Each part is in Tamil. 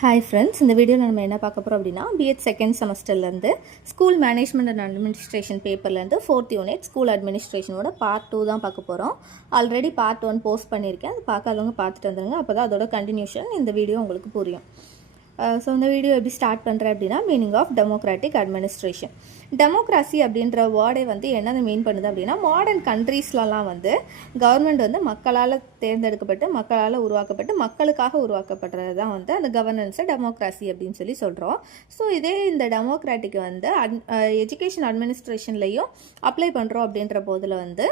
ஹாய் ஃப்ரெண்ட்ஸ், இந்த வீடியோவில் நம்ம என்ன பார்க்க போகிறோம் அப்படின்னா பிஎட் செகண்ட் செமஸ்டர்லேருந்து ஸ்கூல் மேனேஜ்மெண்ட் அண்ட் அட்மினிஸ்ட்ரேஷன் பேப்பர்லேருந்து 4th யூனிட் ஸ்கூல் அட்மினிஸ்ட்ரேஷனோட பார்ட் 2 தான் பார்க்க போகிறோம். ஆல்ரெடி பார்ட் 1 போஸ்ட் பண்ணியிருக்கேன், அது பார்க்காதவங்க பார்த்துட்டு வந்துடுங்க. அப்போ தான் அதோட கண்டினியூஷன் இந்த வீடியோ உங்களுக்கு புரியும். ஸோ இந்த வீடியோ எப்படி ஸ்டார்ட் பண்ணுறேன் அப்படின்னா, meaning of democratic administration. Democracy அப்படின்ற வேர்டே வந்து என்னென்ன மீன் பண்ணுது அப்படின்னா, மாடர்ன் கண்ட்ரீஸ்லலாம் வந்து கவர்மெண்ட் வந்து மக்களால் தேர்ந்தெடுக்கப்பட்டு மக்களால் உருவாக்கப்பட்டு மக்களுக்காக உருவாக்கப்படுறது தான் வந்து அந்த கவர்னன்ஸை டெமோக்ராசி அப்படின்னு சொல்கிறோம். ஸோ இதே இந்த டெமோக்ராட்டிக் வந்து எஜுகேஷன் அட்மினிஸ்ட்ரேஷன்லையும் அப்ளை பண்ணுறோம் அப்படின்ற போதில் வந்து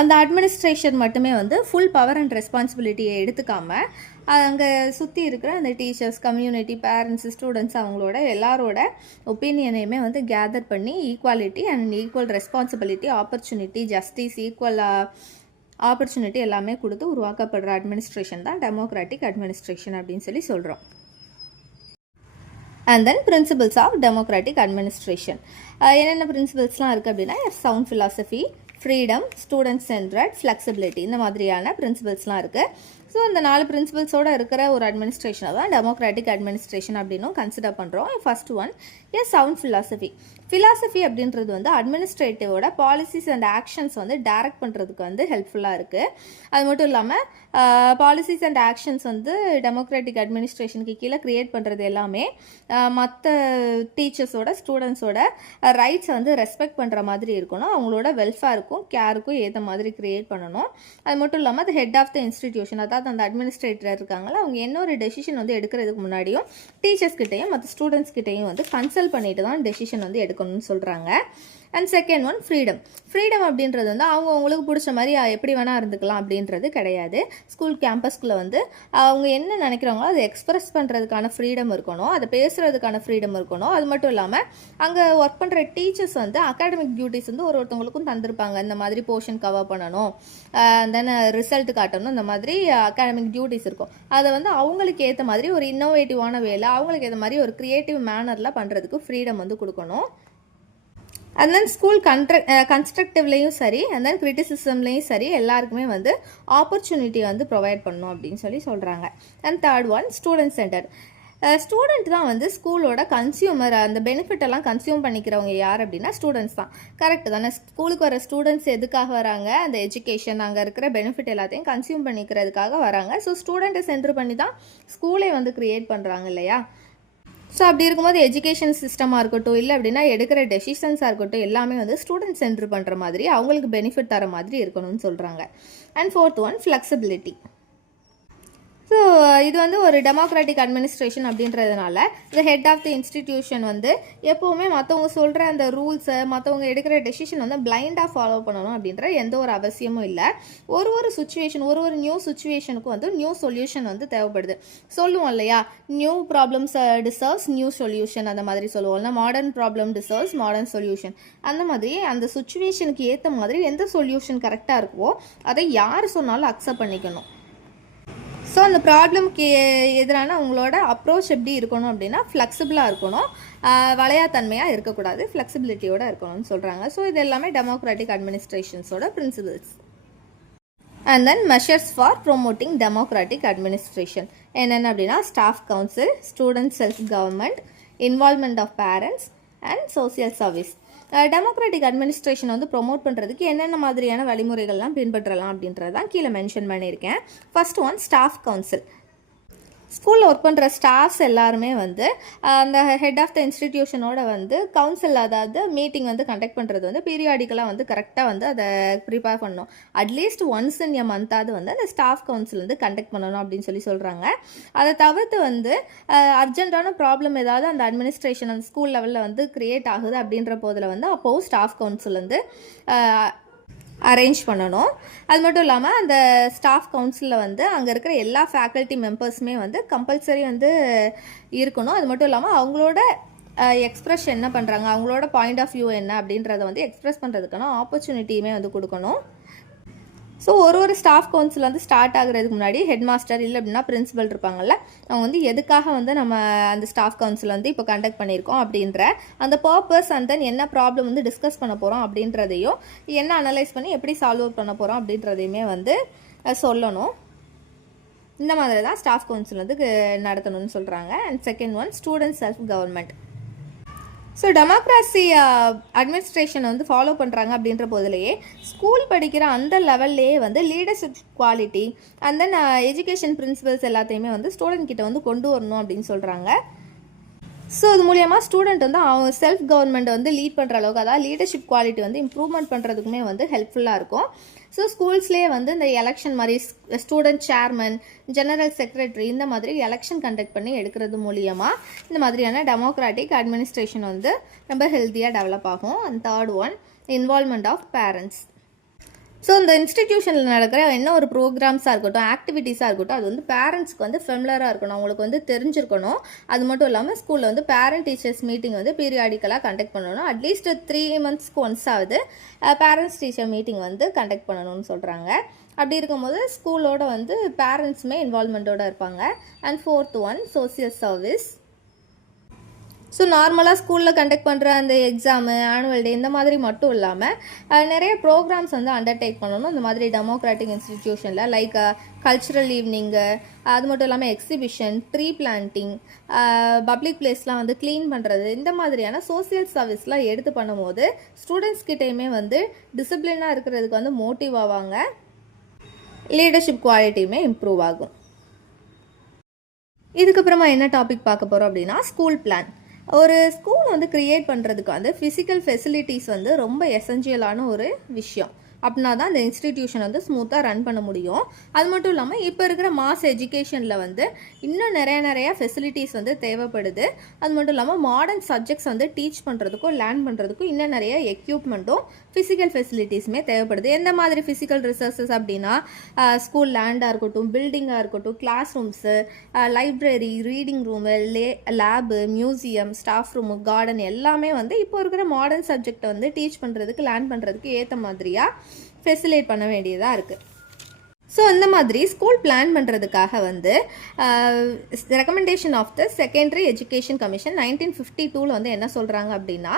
அந்த அட்மினிஸ்ட்ரேஷன் மட்டுமே வந்து ஃபுல் பவர் அண்ட் ரெஸ்பான்சிபிலிட்டியை எடுத்துக்காமல் அங்கே சுற்றி இருக்கிற அந்த டீச்சர்ஸ், கம்யூனிட்டி, பேரண்ட்ஸ், ஸ்டூடெண்ட்ஸ் அவங்களோட எல்லாரோட ஒப்பீனியனையுமே வந்து கேதர் பண்ணி equality and equal responsibility, opportunity, justice, equal opportunity எல்லாமே கொடுத்து உருவாக்கப்படுற அட்மினிஸ்ட்ரேஷன் தான் டெமோக்ராட்டிக் அட்மினிஸ்ட்ரேஷன் அப்படின்னு சொல்கிறோம். And then principles of democratic administration என்னென்ன பிரின்சிபல்ஸ்லாம் இருக்குது அப்படின்னா, sound philosophy, freedom, student centred, flexibility, இந்த மாதிரியான பிரின்சிபல்ஸ்லாம் இருக்குது. ஸோ இந்த 4 பிரின்சிபல்ஸோடு இருக்கிற ஒரு அட்மினிஸ்ட்ரேஷனை தான் டெமோக்ராட்டிக் அட்மினிஸ்ட்ரேஷன் அப்படின்னும் கன்சிடர் பண்ணுறோம். First one sound philosophy. Philosophy அப்படின்றது வந்து அட்மினிஸ்ட்ரேட்டிவோட பாலிசிஸ் அண்ட் ஆக்ஷன்ஸ் வந்து டைரக்ட் பண்ணுறதுக்கு வந்து ஹெல்ப்ஃபுல்லாக இருக்குது. அது மட்டும் இல்லாமல் பாலிசிஸ் அண்ட் ஆக்ஷன்ஸ் வந்து டெமோக்ராட்டிக் அட்மினிஸ்ட்ரேஷனுக்கு கீழே க்ரியேட் பண்ணுறது எல்லாமே மற்ற டீச்சர்ஸோட, ஸ்டூடெண்ட்ஸோட ரைட்ஸை வந்து ரெஸ்பெக்ட் பண்ணுற மாதிரி இருக்கணும். அவங்களோட வெல்ஃபேருக்கும் கேருக்கும் ஏற்ற மாதிரி க்ரியேட் பண்ணணும். அது மட்டும் இல்லாமல் அது ஹெட் ஆஃப் த இன்ஸ்டிடியூஷன், அதாவது அந்த அட்மினிஸ்ட்ரேட்டர் இருக்காங்களா, அவங்க என்ன ஒரு டெசிஷன் வந்து எடுக்கிறதுக்கு முன்னாடியும் டீச்சர்ஸ்கிட்டையும் மற்ற ஸ்டூடெண்ட்ஸ்கிட்டையும் வந்து கன்சல்ட் பண்ணிட்டு தான் டெசிஷன் வந்து எடுக்கணும்னு சொல்கிறாங்க. And second one freedom. Freedom அப்படின்றது வந்து அவங்களுக்கு பிடிச்ச மாதிரி எப்படி வேணால் இருந்துக்கலாம் அப்படின்றது கிடையாது. ஸ்கூல் கேம்பஸ்குள்ளே வந்து அவங்க என்ன நினைக்கிறாங்களோ அதை எக்ஸ்ப்ரெஸ் பண்ணுறதுக்கான ஃப்ரீடம் இருக்கணும், அதை பேசுகிறதுக்கான ஃப்ரீடம் இருக்கணும். அது மட்டும் இல்லாமல் அங்கே ஒர்க் பண்ணுற டீச்சர்ஸ் வந்து அகாடமிக் டியூட்டிஸ் வந்து ஒருத்தவங்களுக்கும் தந்திருப்பாங்க. இந்த மாதிரி போர்ஷன் கவர் பண்ணணும், தென் ரிசல்ட் காட்டணும், இந்த மாதிரி அகாடமிக் டியூட்டிஸ் இருக்கும். அதை வந்து அவங்களுக்கு ஏற்ற மாதிரி ஒரு இன்னோவேட்டிவான வேலை, அவங்களுக்கு ஏற்ற மாதிரி ஒரு க்ரியேட்டிவ் மேனரில் பண்ணுறதுக்கு ஃப்ரீடம் வந்து கொடுக்கணும். அண்ட் தென் ஸ்கூல் கன்ஸ்ட்ரக்டிவ்லேயும் சரி, அண்ட் தென் கிரிட்டிசிசம்லேயும் சரி, எல்லாருக்குமே வந்து ஆப்பர்ச்சுனிட்டி வந்து ப்ரொவைட் பண்ணணும் அப்படின்னு சொல்கிறாங்க. And third one student centre. Student தான் வந்து ஸ்கூலோட கன்சியூமர். அந்த பெனிஃபிட் எல்லாம் கன்சியூம் பண்ணிக்கிறவங்க யார் அப்படின்னா ஸ்டூடெண்ட்ஸ் தான். கரெக்ட் தானே? ஸ்கூலுக்கு வர ஸ்டூடெண்ட்ஸ் எதுக்காக வராங்க? அந்த எஜுகேஷன், அங்கே இருக்கிற பெனிஃபிட் எல்லாத்தையும் கன்சியூம் பண்ணிக்கிறதுக்காக வராங்க. ஸோ ஸ்டூடெண்ட்டை சென்டர் பண்ணி தான் ஸ்கூலே வந்து க்ரியேட் பண்ணுறாங்க இல்லையா? ஸோ அப்படி இருக்கும்போது எஜுகேஷன் சிஸ்டமாக இருக்கட்டும், இல்லை அப்படின்னா எடுக்கிற டெசிஷன்ஸாக இருக்கட்டும், எல்லாமே வந்து ஸ்டூடெண்ட் சென்டர் பண்ணுற மாதிரி, அவங்களுக்கு பெனிஃபிட் தர மாதிரி இருக்கணும்னு சொல்கிறாங்க. And fourth one flexibility. So இது வந்து ஒரு டெமோக்ராட்டிக் அட்மினிஸ்ட்ரேஷன் அப்படின்றதுனால இந்த ஹெட் ஆஃப் த இன்ஸ்டிடியூஷன் வந்து எப்போவுமே மற்றவங்க சொல்கிற அந்த ரூல்ஸை, மற்றவங்க எடுக்கிற டெசிஷன் வந்து பிளைண்டாக ஃபாலோ பண்ணணும் அப்படின்ற எந்த ஒரு அவசியமும் இல்லை. ஒரு சுச்சுவேஷன், ஒரு நியூ சுச்சுவேஷனுக்கும் வந்து நியூ சொல்யூஷன் வந்து தேவைப்படுது. சொல்லுவோம் இல்லையா, new problems deserves new solution, அந்த மாதிரி சொல்லுவோம்ல. Modern problem deserves modern solution. அந்த மாதிரி அந்த சுச்சுவேஷனுக்கு ஏற்ற மாதிரி எந்த சொல்யூஷன் கரெக்டாக இருக்கோ அதை யார் சொன்னாலும் அக்செப்ட் பண்ணிக்கணும். ஸோ அந்த ப்ராப்ளம்க்கு எதிரான அவங்களோட அப்ரோச் எப்படி இருக்கணும் அப்படின்னா ஃப்ளெக்சிபிளாக இருக்கணும், வளையாத்தன்மையாக இருக்கக்கூடாது, ஃப்ளெக்சிபிலிட்டியோடு இருக்கணும்னு சொல்கிறாங்க. ஸோ இது எல்லாமே டெமோக்ராட்டிக் அட்மினிஸ்ட்ரேஷன்ஸோட principles. And then measures for promoting democratic administration என்னென்ன அப்படின்னா, staff council, student self government, involvement of parents and social service. Democratic administration வந்து ப்ரொமோட் பண்ணுறதுக்கு என்னென்ன மாதிரியான வழிமுறைகள்லாம் பின்பற்றலாம் அப்படின்றது தான் கீழே மென்ஷன் பண்ணியிருக்கேன். First one staff council. ஸ்கூலில் ஒர்க் பண்ணுற ஸ்டாஃப்ஸ் எல்லாருமே வந்து அந்த ஹெட் ஆஃப் த இன்ஸ்டிடியூஷனோட வந்து கவுன்சில், அதாவது மீட்டிங் வந்து கண்டக்ட் பண்ணுறது வந்து பீரியாடிக்கலாக வந்து கரெக்டாக வந்து அதை ப்ரிப்பேர் பண்ணணும். அட்லீஸ்ட் ஒன்ஸ் இன் எ மந்தாவது வந்து அந்த ஸ்டாஃப் கவுன்சில் வந்து கண்டக்ட் பண்ணணும் அப்படின்னு சொல்கிறாங்க. அதை தவிர்த்து வந்து அர்ஜென்ட்டான ப்ராப்ளம் ஏதாவது அந்த அட்மினிஸ்ட்ரேஷன் அந்த ஸ்கூல் லெவலில் வந்து க்ரியேட் ஆகுது அப்படின்ற போதில் வந்து அப்போது ஸ்டாஃப் கவுன்சில் வந்து அரேஞ்ச் பண்ணணும். அது மட்டும் இல்லாமல் அந்த ஸ்டாஃப் கவுன்சிலில் வந்து அங்கே இருக்கிற எல்லா ஃபேக்கல்ட்டி மெம்பர்ஸுமே வந்து கம்பல்சரி வந்து இருக்கணும். அது மட்டும் இல்லாமல் அவங்களோட எக்ஸ்ப்ரெஸ் என்ன பண்ணுறாங்க, அவங்களோட பாயிண்ட் ஆஃப் வியூ என்ன அப்படின்றத வந்து எக்ஸ்ப்ரெஸ் பண்ணுறதுக்கான ஆப்பர்ச்சுனிட்டியுமே வந்து கொடுக்கணும். ஸோ ஒரு ஸ்டாஃப் கவுன்சில் வந்து ஸ்டார்ட் ஆகுறதுக்கு முன்னாடி ஹெட் மாஸ்டர் இல்லை அப்படின்னா பிரின்சிபல் இருப்பாங்கல்ல, அவங்க வந்து எதுக்காக வந்து நம்ம அந்த ஸ்டாஃப் கவுன்சில் வந்து இப்போ கண்டக்ட் பண்ணியிருக்கோம் அப்படின்ற அந்த பர்பஸ் அண்ட் தென் என்ன ப்ராப்ளம் வந்து டிஸ்கஸ் பண்ண போகிறோம் அப்படின்றதையும், என்ன அனலைஸ் பண்ணி எப்படி சால்வ் பண்ண போகிறோம் அப்படின்றதையுமே வந்து சொல்லணும். இந்த மாதிரி தான் ஸ்டாஃப் கவுன்சில் வந்து நடத்தணும்னு சொல்கிறாங்க. And second one student self government. So democracy administration வந்து ஃபாலோ பண்ணுறாங்க அப்படின்ற போதிலேயே ஸ்கூல் படிக்கிற அந்த லெவல்லையே வந்து leadership quality and then education principles எல்லாத்தையுமே வந்து ஸ்டூடெண்ட் கிட்ட வந்து கொண்டு வரணும் அப்படின்னு சொல்கிறாங்க. ஸோ இது மூலியமாக ஸ்டூடெண்ட் வந்து அவங்க செல்ஃப் கவர்மெண்ட் வந்து லீட் பண்ணுற அளவுக்கு, அதாவது லீடர்ஷிப் குவாலிட்டி வந்து இம்ப்ரூவ்மெண்ட் பண்ணுறதுக்குமே வந்து ஹெல்ப்ஃபுல்லாக இருக்கும். ஸோ ஸ்கூல்ஸ்லேயே வந்து இந்த எலெக்ஷன் மாதிரி ஸ்டூடெண்ட் சேர்மன், ஜெனரல் செக்ரட்டரி இந்த மாதிரி எலெக்ஷன் கண்டக்ட் பண்ணி எடுக்கிறது மூலியமாக இந்த மாதிரியான டெமோக்ராட்டிக் அட்மினிஸ்ட்ரேஷன் வந்து ரொம்ப ஹெல்த்தியாக டெவலப் ஆகும். And third one involvement of parents. So இந்த இன்ஸ்டிடியூஷனில் நடக்கிற என்ன ஒரு ப்ரோக்ராம்ஸாக இருக்கட்டும், ஆக்டிவிட்டீஸாக இருக்கட்டும், அது வந்து பேரண்ட்ஸ்க்கு வந்து ஃபெமிலராக இருக்கணும், அவங்களுக்கு வந்து தெரிஞ்சிருக்கணும். அது மட்டும் இல்லாமல் ஸ்கூலில் வந்து பேரண்ட் டீச்சர்ஸ் மீட்டிங் வந்து பீரியாடிக்கலாக கண்டக்ட் பண்ணணும். அட்லீஸ்ட் 3 monthsக்கு ஒன்ஸ் ஆகுது பேரண்ட்ஸ் டீச்சர் மீட்டிங் வந்து கண்டக்ட் பண்ணணும்னு சொல்கிறாங்க. அப்படி இருக்கும்போது ஸ்கூலோட வந்து பேரண்ட்ஸுமே இன்வால்மெண்ட்டோடு இருப்பாங்க. And fourth one social service. So நார்மலாக ஸ்கூலில் கண்டக்ட் பண்ணுற அந்த எக்ஸாமு, ஆனுவல் டே இந்த மாதிரி மட்டும் இல்லாமல் நிறைய ப்ரோக்ராம்ஸ் வந்து அண்டர்டேக் பண்ணணும் இந்த மாதிரி டெமோக்ராட்டிக் இன்ஸ்டிடியூஷனில். லைக் கல்ச்சுரல் ஈவினிங்கு, அது மட்டும் இல்லாமல் எக்ஸிபிஷன், ட்ரீ பிளான்டிங், பப்ளிக் பிளேஸ்லாம் வந்து க்ளீன் பண்ணுறது, இந்த மாதிரியான சோசியல் சர்வீஸ்லாம் எடுத்து பண்ணும்போது ஸ்டூடெண்ட்ஸ் கிட்டேயுமே வந்து டிசிப்ளினாக இருக்கிறதுக்கு வந்து மோட்டிவ் ஆவாங்க, லீடர்ஷிப் குவாலிட்டியுமே இம்ப்ரூவ் ஆகும். இதுக்கப்புறமா என்ன டாபிக் பார்க்க போகிறோம் அப்படின்னா ஸ்கூல் பிளான். ஒரு ஸ்கூல் வந்து க்ரியேட் பண்ணுறதுக்கு வந்து ஃபிசிக்கல் ஃபெசிலிட்டிஸ் வந்து ரொம்ப எசென்ஷியலான ஒரு விஷயம். அப்படின்னா தான் அந்த இன்ஸ்டிடியூஷன் வந்து ஸ்மூத்தாக ரன் பண்ண முடியும். அது மட்டும் இல்லாமல் இப்போ இருக்கிற மாஸ் எஜுகேஷனில் வந்து இன்னும் நிறைய ஃபெசிலிட்டிஸ் வந்து தேவைப்படுது. அது மட்டும் இல்லாமல் மாடர்ன் சப்ஜெக்ட்ஸ் வந்து டீச் பண்ணுறதுக்கும் லேர்ன் பண்ணுறதுக்கும் இன்னும் நிறைய எக்யூப்மெண்ட்டும் ஃபிசிக்கல் ஃபெசிலிட்டிஸுமே தேவைப்படுது. எந்த மாதிரி ஃபிசிக்கல் ரிசோர்ஸஸ் அப்படின்னா ஸ்கூல் லேண்டாக இருக்கட்டும், பில்டிங்காக இருக்கட்டும், class rooms, library, reading room, lab, museum, staff room, garden எல்லாமே வந்து இப்போ இருக்கிற மாடர்ன் சப்ஜெக்டை வந்து டீச் பண்ணுறதுக்கு, லேர்ன் பண்ணுறதுக்கு ஏற்ற மாதிரியாக ஃபெசிலேட் பண்ண வேண்டியதாக இருக்குது. ஸோ இந்த மாதிரி ஸ்கூல் பிளான் பண்ணுறதுக்காக வந்து recommendation of the secondary education commission 1952 வந்து என்ன சொல்கிறாங்க அப்படின்னா,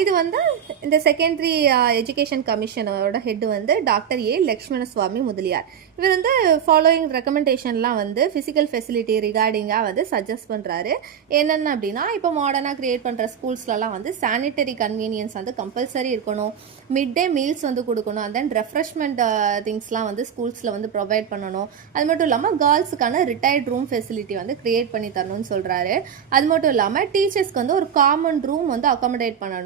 இது வந்து இந்த செகண்டரி எஜுகேஷன் கமிஷனோட ஹெட் வந்து டாக்டர் ஏ லக்ஷ்மணசுவாமி முதலியார். இவர் வந்து ஃபாலோயிங் ரெக்கமெண்டேஷன்லாம் வந்து ஃபிசிக்கல் ஃபெசிலிட்டி ரிகார்டிங்காக வந்து சஜஸ்ட் பண்ணுறாரு. என்னென்ன அப்படின்னா, இப்போ மாடர்னாக க்ரியேட் பண்ணுற ஸ்கூல்ஸ்லலாம் வந்து சானிட்டரி கன்வீனியன்ஸ் வந்து கம்பல்சரி இருக்கணும், மிட் டே மீல்ஸ் வந்து கொடுக்கணும், அண்ட் தென் ரெஃப்ரெஷ்மெண்ட் திங்ஸ்லாம் வந்து ஸ்கூல்ஸில் வந்து ப்ரொவைட் பண்ணணும். அது மட்டும் இல்லாமல் கேர்ள்ஸுக்கான ரிட்டையர்ட் ரூம் ஃபெசிலிட்டி வந்து க்ரியேட் பண்ணி தரணும்னு சொல்கிறாரு. அது மட்டும் இல்லாமல் டீச்சர்ஸ்க்கு வந்து ஒரு காமன் ரூம் வந்து அகாமடேட் பண்ணணும்.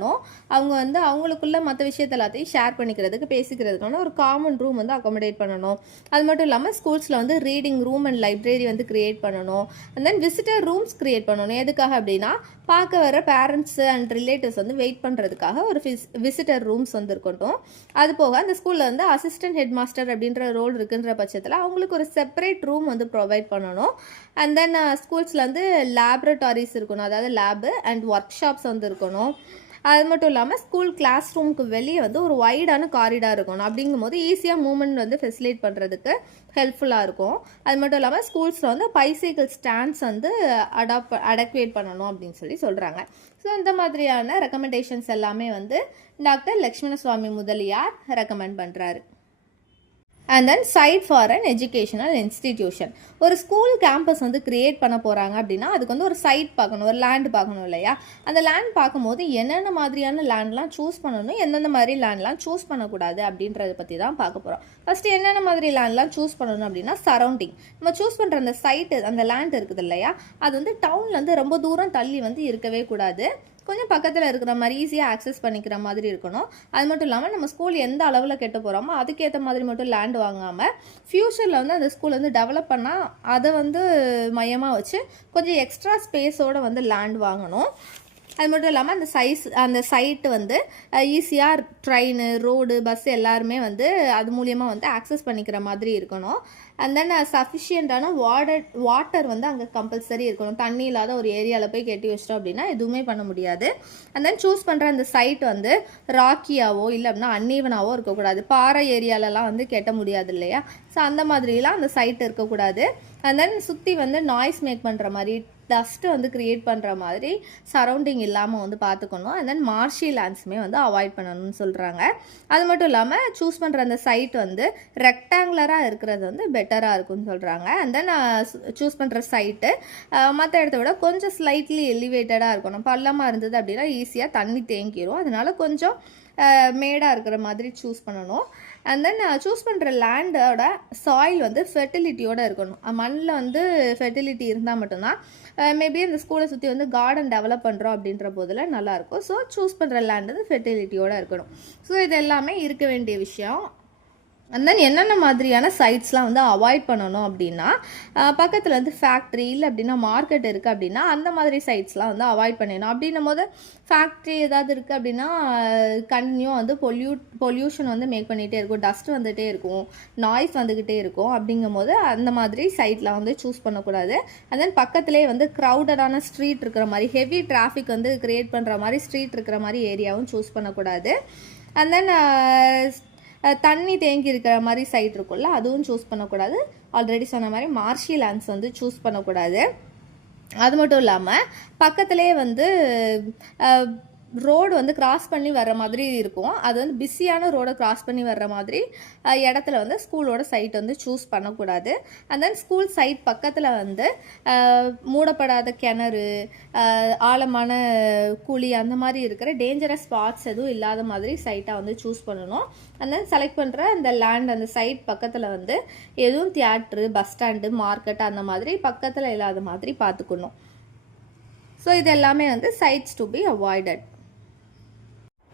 அவங்க வந்து அவங்களுக்குள்ள மற்ற விஷயத்த எல்லாத்தையும் ஷேர் பண்ணிக்கிறதுக்கு, பேசிக்கிறதுக்கான ஒரு காமன் ரூம் வந்து அகாமடேட் பண்ணணும். அது மட்டும் இல்லாமல் ஸ்கூல்ஸில் வந்து ரீடிங் ரூம் அண்ட் லைப்ரரி வந்து கிரியேட் பண்ணணும். And then visitor rooms create பண்ணணும். எதுக்காக அப்படின்னா, பார்க்க வர பேரண்ட்ஸு அண்ட் ரிலேட்டிவ்ஸ் வந்து வெயிட் பண்ணுறதுக்காக ஒரு விசிட்டர் ரூம்ஸ் வந்து இருக்கட்டும். அது போக அந்த ஸ்கூலில் வந்து அசிஸ்டன்ட் ஹெட் மாஸ்டர் அப்படின்ற ரோல் இருக்குன்ற பட்சத்தில் அவங்களுக்கு ஒரு செப்பரேட் ரூம் வந்து ப்ரொவைட் பண்ணணும். அண்ட் தென் ஸ்கூல்ஸில் வந்து லேபரட்டரிஸ் இருக்கணும், அதாவது லேபு அண்ட் ஒர்க் ஷாப்ஸ் வந்து இருக்கணும். அது மட்டும் இல்லாமல் ஸ்கூல் கிளாஸ் ரூமுக்கு வெளியே வந்து ஒரு வைடான காரிடார் இருக்கணும். அப்படிங்கும் போது ஈஸியாக மூவ்மெண்ட் வந்து ஃபெசிலேட் பண்ணுறதுக்கு ஹெல்ப்ஃபுல்லாக இருக்கும். அது மட்டும் இல்லாமல் ஸ்கூல்ஸில் வந்து பைசைக்கிள் ஸ்டாண்ட்ஸ் வந்து அடக்வேட் பண்ணணும் அப்படின்னு சொல்கிறாங்க. ஸோ இந்த மாதிரியான ரெக்கமெண்டேஷன்ஸ் எல்லாமே வந்து டாக்டர் லக்ஷ்மணசுவாமி முதலியார் ரெக்கமெண்ட் பண்ணுறாரு. And then site for an educational institution. ஒரு ஸ்கூல் கேம்பஸ் வந்து கிரியேட் பண்ண போகிறாங்க அப்படின்னா அதுக்கு வந்து ஒரு சைட் பார்க்கணும், ஒரு லேண்ட் பார்க்கணும் இல்லையா? அந்த லேண்ட் பார்க்கும்போது என்னென்ன மாதிரியான லேண்ட்லாம் சூஸ் பண்ணணும், எந்தெந்த மாதிரி லேண்ட்லாம் சூஸ் பண்ணக்கூடாது அப்படின்றத பற்றி தான் பார்க்க போகிறோம். ஃபஸ்ட்டு என்னென்ன மாதிரி லேண்ட்லாம் சூஸ் பண்ணணும் அப்படின்னா, சரௌண்டிங். நம்ம சூஸ் பண்ணுற அந்த சைட்டு, அந்த லேண்ட் இருக்குது இல்லையா, அது வந்து டவுன்லேருந்து ரொம்ப தூரம் தள்ளி வந்து இருக்கவே கூடாது. கொஞ்சம் பக்கத்தில் இருக்கிற மாதிரி ஈஸியாக ஆக்சஸ் பண்ணிக்கிற மாதிரி இருக்கணும். அது மட்டும் இல்லாமல் நம்ம ஸ்கூல் எந்த அளவில் கெட்ட போகிறோமோ அதுக்கேற்ற மாதிரி மட்டும் லேண்ட் வாங்காமல் ஃப்யூச்சரில் வந்து அந்த ஸ்கூல் வந்து டெவலப் பண்ணால் அதை வந்து மையமாக வச்சு கொஞ்சம் எக்ஸ்ட்ரா ஸ்பேஸோடு வந்து லேண்ட் வாங்கணும். அது மட்டும் இல்லாமல் அந்த சைட்டு வந்து ஈஸியாக ட்ரெயின், ரோடு, பஸ் எல்லாருமே வந்து அது மூலியமாக வந்து ஆக்சஸ் பண்ணிக்கிற மாதிரி இருக்கணும். அண்ட் தென் சஃபிஷியண்ட்டான வாட்டர் வந்து அங்கே கம்பல்சரி இருக்கணும். தண்ணி இல்லாத ஒரு ஏரியாவில் போய் கட்டி வச்சிட்டோம் அப்படின்னா எதுவுமே பண்ண முடியாது. அண்ட் தென் சூஸ் பண்ணுற அந்த சைட் வந்து ராக்கியாவோ இல்லை அப்படின்னா அன்னீவனாவோ இருக்கக்கூடாது. பாறை ஏரியாலலாம் வந்து கட்ட முடியாது இல்லையா? ஸோ அந்த மாதிரிலாம் அந்த சைட் இருக்கக்கூடாது. அண்ட் தென் சுற்றி வந்து நாய்ஸ் மேக் பண்ணுற மாதிரி, டஸ்ட்டு வந்து க்ரியேட் பண்ணுற மாதிரி சரௌண்டிங் இல்லாமல் வந்து பார்த்துக்கணும். அண்ட் தென் மார்ஷி லேண்ட்ஸுமே வந்து அவாய்ட் பண்ணணும்னு சொல்கிறாங்க. அது மட்டும் இல்லாமல் சூஸ் பண்ணுற அந்த சைட் வந்து ரெக்டாங்குலராக இருக்கிறது வந்து பெட்டராக இருக்கும்னு சொல்கிறாங்க. அண்ட் தென் சூஸ் பண்ணுற சைட்டு மற்ற இடத்த விட கொஞ்சம் ஸ்லைட்லி எலிவேட்டடாக இருக்கணும். பள்ளமாக இருந்தது அப்படின்னா ஈஸியாக தண்ணி தேங்கிடும். அதனால கொஞ்சம் மேடாக இருக்கிற மாதிரி சூஸ் பண்ணணும். அண்ட் தென் சூஸ் பண்ணுற லேண்டோட சாயில் வந்து ஃபெர்டிலிட்டியோடு இருக்கணும். மண்ணில் வந்து ஃபெர்டிலிட்டி இருந்தால் மட்டும்தான் மேபி அந்த ஸ்கூலை சுற்றி வந்து கார்டன் டெவலப் பண்ணுறோம் அப்படின்ற போதில் நல்லாயிருக்கும். ஸோ சூஸ் பண்ணுற லேண்ட் வந்து ஃபெர்டிலிட்டியோடு இருக்கணும். ஸோ இது எல்லாமே இருக்க வேண்டிய விஷயம். அண்ட் தென் என்னென்ன மாதிரியான சைட்ஸ்லாம் வந்து அவாய்ட் பண்ணணும் அப்படின்னா, பக்கத்தில் வந்து ஃபேக்ட்ரி இல்லை அப்படின்னா மார்க்கெட் இருக்குது அப்படின்னா அந்த மாதிரி சைட்ஸ்லாம் வந்து அவாய்ட் பண்ணிடணும். அப்படின்னும் போது ஃபேக்ட்ரி ஏதாவது இருக்குது அப்படின்னா கண்டினியூ வந்து பொல்யூஷன் வந்து மேக் பண்ணிகிட்டே இருக்கும், டஸ்ட் வந்துகிட்டே இருக்கும், நாய்ஸ் வந்துக்கிட்டே இருக்கும். அப்படிங்கும் போது அந்த மாதிரி சைட்லாம் வந்து சூஸ் பண்ணக்கூடாது. அண்ட் தென் பக்கத்துலேயே வந்து க்ரௌடடான ஸ்ட்ரீட் இருக்கிற மாதிரி, ஹெவி டிராஃபிக் வந்து க்ரியேட் பண்ணுற மாதிரி ஸ்ட்ரீட் இருக்கிற மாதிரி ஏரியாவும் சூஸ் பண்ணக்கூடாது. அண்ட் தென் தண்ணி தேங்கி இருக்கிற மாதிரி சைட் இருக்குல்ல, அதுவும் சூஸ் பண்ணக்கூடாது. ஆல்ரெடி சொன்ன மாதிரி மார்ஷி லேண்ட்ஸ் வந்து சூஸ் பண்ணக்கூடாது. அது மட்டும் இல்லாமல் பக்கத்துலேயே வந்து ரோடு வந்து கிராஸ் பண்ணி வர்ற மாதிரி இருக்கும். அது வந்து பிஸியான ரோடை கிராஸ் பண்ணி வர்ற மாதிரி இடத்துல வந்து ஸ்கூலோட சைட் வந்து சூஸ் பண்ணக்கூடாது. அண்ட் தென் ஸ்கூல் சைட் பக்கத்தில் வந்து மூடப்படாத கிணறு, ஆழமான குழி அந்த மாதிரி இருக்கிற டேஞ்சரஸ் ஸ்பாட்ஸ் எதுவும் இல்லாத மாதிரி சைட்டாக வந்து சூஸ் பண்ணணும். அண்ட் தென் செலக்ட் பண்ணுற அந்த லேண்ட், அந்த சைட் பக்கத்தில் வந்து எதுவும் தியேட்ரு, பஸ் ஸ்டாண்டு, மார்க்கெட் அந்த மாதிரி பக்கத்தில் இல்லாத மாதிரி பார்த்துக்கணும். ஸோ இது எல்லாமே வந்து sites to be avoided.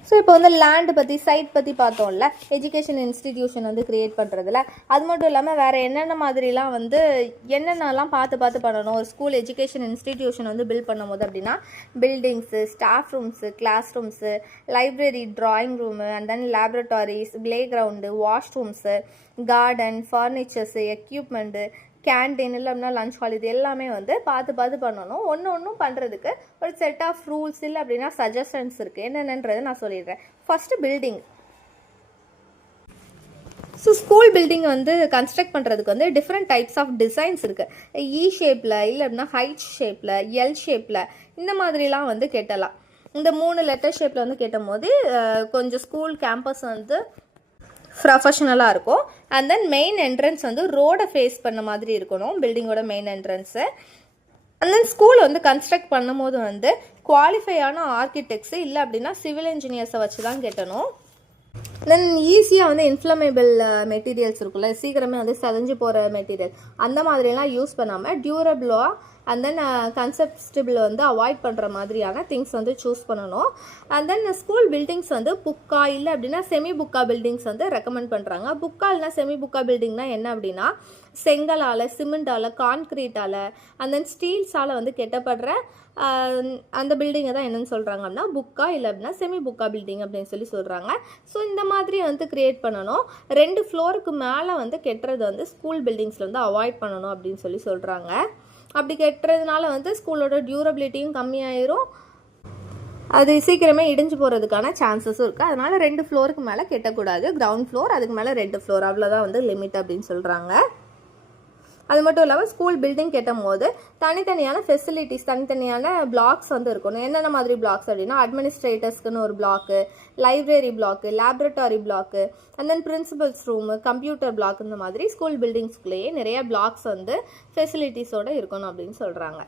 So இப்போ வந்து லேண்டு பற்றி, சைட் பற்றி பார்த்தோம்ல, எஜுகேஷன் இன்ஸ்டிடியூஷன் வந்து க்ரியேட் பண்ணுறதுல. அது மட்டும் இல்லாமல் வேறு என்னென்ன மாதிரிலாம் வந்து என்னென்னலாம் பார்த்து பண்ணணும் ஒரு ஸ்கூல் எஜுகேஷன் இன்ஸ்டிடியூஷன் வந்து பில்ட் பண்ணும்போது அப்படின்னா, buildings, staff rooms, class rooms, library, drawing room, and then laboratories, play ground, wash rooms, garden, furnitures, equipment, canteen இல்லை அப்படின்னா லஞ்ச் ஹால், இது எல்லாமே வந்து பார்த்து பண்ணணும். ஒன்றும் பண்ணுறதுக்கு ஒரு செட் ஆஃப் ரூல்ஸ் இல்லை அப்படின்னா சஜஷன்ஸ் இருக்குது. என்னென்னன்றது நான் சொல்லிடுறேன். First building. So school building வந்து கன்ஸ்ட்ரக்ட் பண்ணுறதுக்கு வந்து டிஃப்ரெண்ட் டைப்ஸ் ஆஃப் டிசைன்ஸ் இருக்குது. இ ஷேப்பில் இல்லை அப்படின்னா ஹைட் ஷேப்பில், எல் ஷேப்பில், இந்த மாதிரிலாம் வந்து கெட்டலாம். இந்த 3 லெட்டர் ஷேப்பில் வந்து கெட்டும் போது கொஞ்சம் ஸ்கூல் கேம்பஸ் வந்து ப்ரொஃபஷனலாக இருக்கும். அண்ட் தென் மெயின் என்ட்ரன்ஸ் வந்து ரோடை ஃபேஸ் பண்ண மாதிரி இருக்கணும், பில்டிங்கோட main entrance. And then school வந்து கன்ஸ்ட்ரக்ட் பண்ணும் போது வந்து குவாலிஃபையான ஆர்கிடெக்ட்ஸு இல்லை அப்படின்னா சிவில் இன்ஜினியர்ஸை வச்சு தான் கட்டணும். தென் ஈஸியாக வந்து இன்ஃப்ளமேபிள் மெட்டீரியல்ஸ் இருக்குல்ல, சீக்கிரமே வந்து செதஞ்சு போகிற மெட்டீரியல், அந்த மாதிரிலாம் யூஸ் பண்ணாமல் டியூரபிளாக அண்ட் தென் கன்செப்டிபிள் வந்து அவாய்ட் பண்ணுற மாதிரியான திங்ஸ் வந்து சூஸ் பண்ணணும். அண்ட் தென் ஸ்கூல் பில்டிங்ஸ் வந்து புக்கா இல்லை அப்படின்னா செமி புக்கா பில்டிங்ஸ் வந்து ரெக்கமெண்ட் பண்ணுறாங்க. புக்கா இல்லைனா செமி புக்கா பில்டிங்னா என்ன அப்படின்னா, செங்கலால், சிமெண்டால், கான்க்ரீட்டால் அண்ட் தென் ஸ்டீல்ஸால் வந்து கெட்டப்படுற அந்த பில்டிங்கை தான் என்னென்னு சொல்கிறாங்க அப்படின்னா புக்கா இல்லை அப்படின்னா செமி புக்கா பில்டிங் அப்படின்னு சொல்லி சொல்கிறாங்க. ஸோ இந்த மாதிரி வந்து க்ரியேட் பண்ணணும். 2 ஃப்ளோருக்கு மேலே வந்து கெட்டுறது வந்து ஸ்கூல் பில்டிங்ஸில் வந்து அவாய்ட் பண்ணணும் அப்படின்னு சொல்லி சொல்கிறாங்க. அப்படி கெட்டுறதுனால வந்து ஸ்கூலோட டியூரபிலிட்டியும் கம்மியாயிரும், அது சீக்கிரமே இடிஞ்சு போகிறதுக்கான சான்சஸும் இருக்குது. அதனால் 2 ஃப்ளோருக்கு மேலே கெட்டக்கூடாது. கிரவுண்ட் ஃப்ளோர், அதுக்கு மேலே 2 ஃப்ளோர், அவ்வளோதான் வந்து லிமிட் அப்படின்னு சொல்கிறாங்க. அது மட்டும் இல்லாமல் ஸ்கூல் பில்டிங் கட்டும் போது தனித்தனியான ஃபெசிலிட்டிஸ், தனித்தனியான பிளாக்ஸ் வந்து இருக்கணும். என்னென்ன மாதிரி பிளாக்ஸ் அப்படின்னா, அட்மினிஸ்ட்ரேட்டர்ஸ்க்குன்னு ஒரு block, library block, laboratory block, and then principals room, computer block, இந்த மாதிரி ஸ்கூல் பில்டிங்ஸ்குள்ளேயே நிறைய பிளாக்ஸ் வந்து ஃபெசிலிட்டிஸோடு இருக்கணும் அப்படின்னு சொல்கிறாங்க.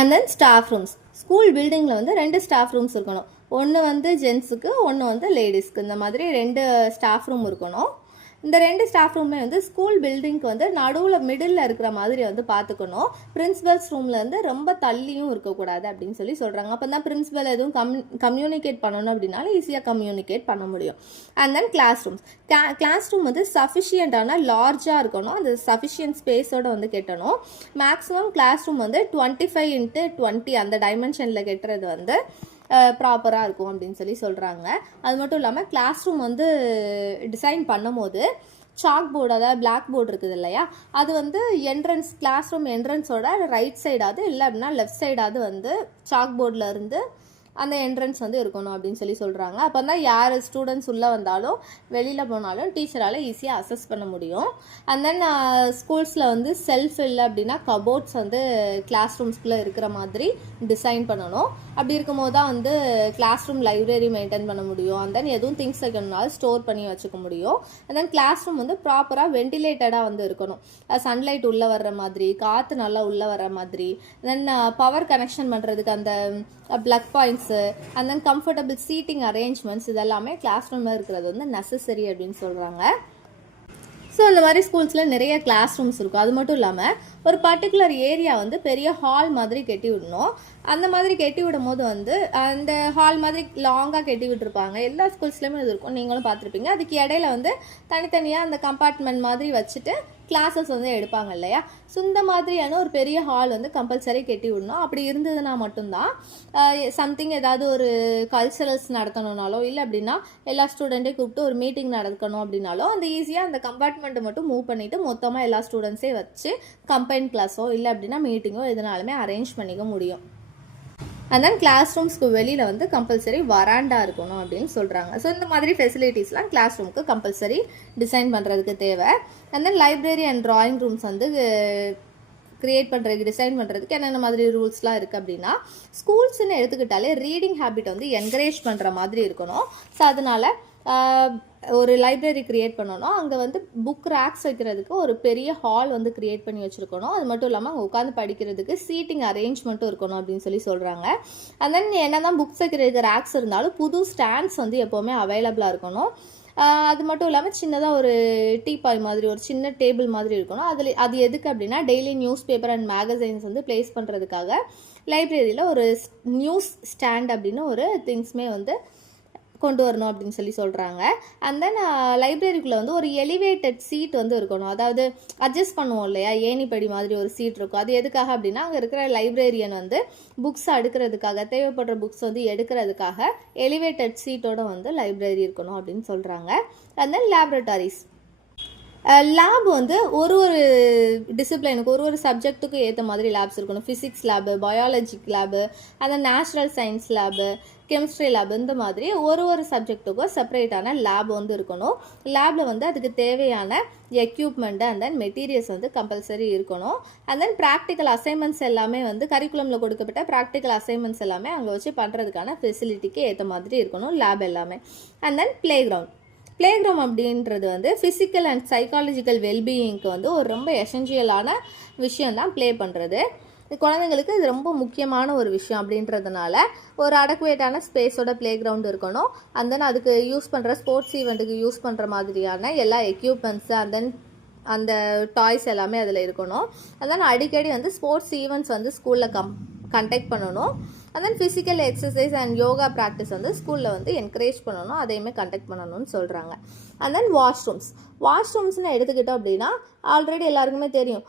And then staff rooms. School பில்டிங்கில் வந்து 2 ஸ்டாஃப் ரூம்ஸ் இருக்கணும். ஒன்று வந்து ஜென்ஸுக்கு, ஒன்று வந்து லேடிஸ்க்கு. இந்த மாதிரி 2 ஸ்டாஃப் ரூம் இருக்கணும். இந்த 2 ஸ்டாஃப் ரூமே வந்து ஸ்கூல் பில்டிங்க்கு வந்து நடுவில் மிடில் இருக்கிற மாதிரி வந்து பார்த்துக்கணும். பிரின்சிபல்ஸ் ரூமில் வந்து ரொம்ப தள்ளியும் இருக்கக்கூடாது அப்படின்னு சொல்லி சொல்கிறாங்க. அப்போ தான் பிரின்சிபல் எதுவும் கம்யூனிகேட் பண்ணணும் அப்படின்னாலும் ஈஸியாக கம்யூனிகேட் பண்ண முடியும். And then class rooms. Class room வந்து சஃபிஷியண்ட்டான லார்ஜாக இருக்கணும். அந்த சஃபிஷியன்ட் ஸ்பேஸோடு வந்து கட்டணும். மேக்ஸிமம் கிளாஸ் ரூம் வந்து 25x20 அந்த டைமென்ஷனில் கட்டுறது வந்து ப்ராப்பராக இருக்கும் அப்படின்னு சொல்லி சொல்கிறாங்க. அது மட்டும் இல்லாமல் கிளாஸ் ரூம் வந்து டிசைன் பண்ணும் போது சாக் போர்டு, அதாவது பிளாக் போர்டு இருக்குது இல்லையா, அது வந்து என்ட்ரன்ஸ், கிளாஸ் ரூம் என்ட்ரன்ஸோட ரைட் சைடாவது இல்லை அப்படின்னா லெஃப்ட் சைடாவது வந்து சாக் போர்டில் இருந்து அந்த என்ட்ரன்ஸ் வந்து இருக்கணும் அப்படின்னு சொல்லி சொல்கிறாங்க. அப்போ தான் யார் ஸ்டூடெண்ட்ஸ் உள்ளே வந்தாலும் வெளியில் போனாலும் டீச்சரால் ஈஸியாக அசஸ் பண்ண முடியும். அண்ட் தென் ஸ்கூல்ஸில் வந்து செல்ஃப் இல்லை அப்படின்னா கபோர்ட்ஸ் வந்து கிளாஸ் ரூம்ஸ்குள்ளே இருக்கிற மாதிரி டிசைன் பண்ணணும். அப்படி இருக்கும்போது தான் வந்து கிளாஸ் ரூம் லைப்ரரி மெயின்டைன் பண்ண முடியும். அண்ட் தென் எதுவும் திங்ஸ் வைக்கணும்னாலும் ஸ்டோர் பண்ணி வச்சுக்க முடியும். அண்ட் தென் கிளாஸ் ரூம் வந்து ப்ராப்பராக வெண்டிலேட்டடாக வந்து இருக்கணும். சன்லைட் உள்ளே வர்ற மாதிரி, காற்று நல்லா உள்ளே வர்ற மாதிரி, தென் பவர் கனெக்ஷன் பண்ணுறதுக்கு அந்த plug points and then comfortable seating arrangements இதெல்லாமே கிளாஸ் ரூமில் இருக்கிறது வந்து நெசசரி அப்படின்னு சொல்கிறாங்க. ஸோ அந்த மாதிரி ஸ்கூல்ஸில் நிறைய கிளாஸ் ரூம்ஸ் இருக்கும். அது மட்டும் இல்லாமல் ஒரு பர்டிகுலர் ஏரியா வந்து பெரிய ஹால் மாதிரி கட்டி விடணும். அந்த மாதிரி கட்டி விடும் போது வந்து அந்த ஹால் மாதிரி லாங்காக கட்டி விட்டுருப்பாங்க. எல்லா ஸ்கூல்ஸ்லேயுமே இது இருக்கும், நீங்களும் பார்த்துருப்பீங்க. அதுக்கு இடையில வந்து தனித்தனியாக அந்த கம்பார்ட்மெண்ட் மாதிரி வச்சுட்டு கிளாஸஸ் வந்து எடுப்பாங்க இல்லையா. ஸோ இந்த மாதிரியான ஒரு பெரிய ஹால் வந்து கம்பல்சரி கட்டி விடணும். அப்படி இருந்ததுன்னா மட்டும்தான் சம்திங் ஏதாவது ஒரு கல்ச்சரல்ஸ் நடத்தணும்னாலோ இல்லை அப்படின்னா எல்லா ஸ்டூடெண்ட்டையும் கூப்பிட்டு ஒரு மீட்டிங் நடக்கணும் அப்படின்னாலும் அந்த ஈஸியாக அந்த கம்பார்ட்மெண்ட்டை மட்டும் மூவ் பண்ணிவிட்டு மொத்தமாக எல்லா ஸ்டூடெண்ட்ஸே வச்சு கம்பைன் கிளாஸோ இல்லை அப்படின்னா மீட்டிங்கோ எதுனாலுமே அரேஞ்ச் பண்ணிக்க முடியும். அண்ட் தென் கிளாஸ் ரூம்ஸ்க்கு வெளியில் வந்து கம்பல்சரி வராண்டா இருக்கணும் அப்படின்னு சொல்கிறாங்க. ஸோ இந்த மாதிரி ஃபெசிலிட்டிஸ்லாம் கிளாஸ் ரூமுக்கு கம்பல்சரி டிசைன் பண்ணுறதுக்கு தேவை. And then library and drawing rooms வந்து க்ரியேட் பண்ணுறதுக்கு டிசைன் பண்ணுறதுக்கு என்னென்ன மாதிரி ரூல்ஸ்லாம் இருக்குது அப்படின்னா, ஸ்கூல்ஸ்ன்னு எடுத்துக்கிட்டாலே ரீடிங் ஹேபிட் வந்து என்கரேஜ் பண்ணுற மாதிரி இருக்கணும். ஸோ அதனால் ஒரு லைப்ரரி க்ரியேட் பண்ணணும். அங்கே வந்து புக் ரேக்ஸ் வைக்கிறதுக்கு ஒரு பெரிய ஹால் வந்து க்ரியேட் பண்ணி வச்சுருக்கணும். அது மட்டும் இல்லாமல் அங்கே உட்காந்து படிக்கிறதுக்கு சீட்டிங் அரேஞ்ச்மெண்ட்டும் இருக்கணும் அப்படின்னு சொல்லி சொல்கிறாங்க. அண்ட் தென் என்ன தான் புக்ஸ் வைக்கிறதுக்கு ரேக்ஸ் இருந்தாலும் புது ஸ்டாண்ட்ஸ் வந்து எப்போவுமே அவைலபிளாக இருக்கணும். அது மட்டும் இல்லாமல் சின்னதாக ஒரு டீபாய் மாதிரி ஒரு சின்ன டேபிள் மாதிரி இருக்கணும். அது எதுக்கு அப்படின்னா daily news paper and magazines வந்து ப்ளேஸ் பண்ணுறதுக்காக லைப்ரரியில் ஒரு நியூஸ் ஸ்டாண்ட் அப்படின்னு ஒரு திங்ஸ்மே வந்து கொண்டு வரணும் அப்படின்னு சொல்லி சொல்கிறாங்க. அண்ட் தென் லைப்ரரிக்குள்ளே வந்து ஒரு எலிவேட்டட் சீட் வந்து இருக்கணும். அதாவது அட்ஜஸ்ட் பண்ணுவோம் இல்லையா, ஏணிப்படி மாதிரி ஒரு சீட் இருக்கும். அது எதுக்காக அப்படின்னா அங்கே இருக்கிற லைப்ரரியன் வந்து புக்ஸ் அடுக்கிறதுக்காக, தேவைப்படுற புக்ஸ் வந்து எடுக்கிறதுக்காக எலிவேட்டட் சீட்டோட வந்து லைப்ரரி இருக்கணும் அப்படின்னு சொல்கிறாங்க. அண்ட் தென் லேப்ரட்டரிஸ் லேப் வந்து ஒரு டிசிப்ளினுக்கு ஒரு சப்ஜெக்ட்டுக்கு ஏற்ற மாதிரி லேப்ஸ் இருக்கணும். ஃபிசிக்ஸ் லேபு, பயாலஜிக் லேபு, அந்த natural science lab, chemistry lab, இந்த மாதிரி ஒரு சப்ஜெக்ட்டுக்கும் செப்பரேட்டான லேப் வந்து இருக்கணும். லேபில் வந்து அதுக்கு தேவையான எக்யூப்மெண்ட்டு அண்ட் தென் மெட்டீரியல்ஸ் வந்து கம்பல்சரி இருக்கணும். அண்ட் தென் ப்ராக்டிக்கல் அசைன்மெண்ட்ஸ் எல்லாமே வந்து கரிக்குலமில் கொடுக்கப்பட்ட ப்ராக்டிக்கல் அசைன்மெண்ட்ஸ் எல்லாமே அங்கே வச்சு பண்ணுறதுக்கான ஃபெசிலிட்டிக்கு ஏற்ற மாதிரி இருக்கணும் லேப் எல்லாமே. அண்ட் தென் பிளே கிரவுண்ட் அப்படின்றது வந்து ஃபிசிக்கல் அண்ட் சைக்காலஜிக்கல் வெல்பீயிங்க்கு வந்து ஒரு ரொம்ப எசென்ஷியலான விஷயந்தான் ப்ளே பண்ணுறது. குழந்தைங்களுக்கு இது ரொம்ப முக்கியமான ஒரு விஷயம் அப்படின்றதுனால ஒரு அடக்குவேட்டான ஸ்பேஸோட பிளே கிரவுண்ட் இருக்கணும். அண்ட் தென் அதுக்கு யூஸ் பண்ணுற ஸ்போர்ட்ஸ் ஈவெண்ட்டுக்கு யூஸ் பண்ணுற மாதிரியான எல்லா எக்யூப்மெண்ட்ஸு அண்ட் தென் அந்த டாய்ஸ் எல்லாமே அதில் இருக்கணும். அண்ட் தென் அடிக்கடி வந்து ஸ்போர்ட்ஸ் ஈவெண்ட்ஸ் வந்து ஸ்கூலில் கண்டக்ட் பண்ணணும். And then physical exercise and yoga practice வந்து ஸ்கூலில் வந்து என்கரேஜ் பண்ணணும், அதையுமே கண்டக்ட் பண்ணணும்னு சொல்கிறாங்க. அண்ட் தென் வாஷ்ரூம்ஸ்னு எடுத்துக்கிட்டோம் அப்படின்னா ஆல்ரெடி எல்லாருக்குமே தெரியும்,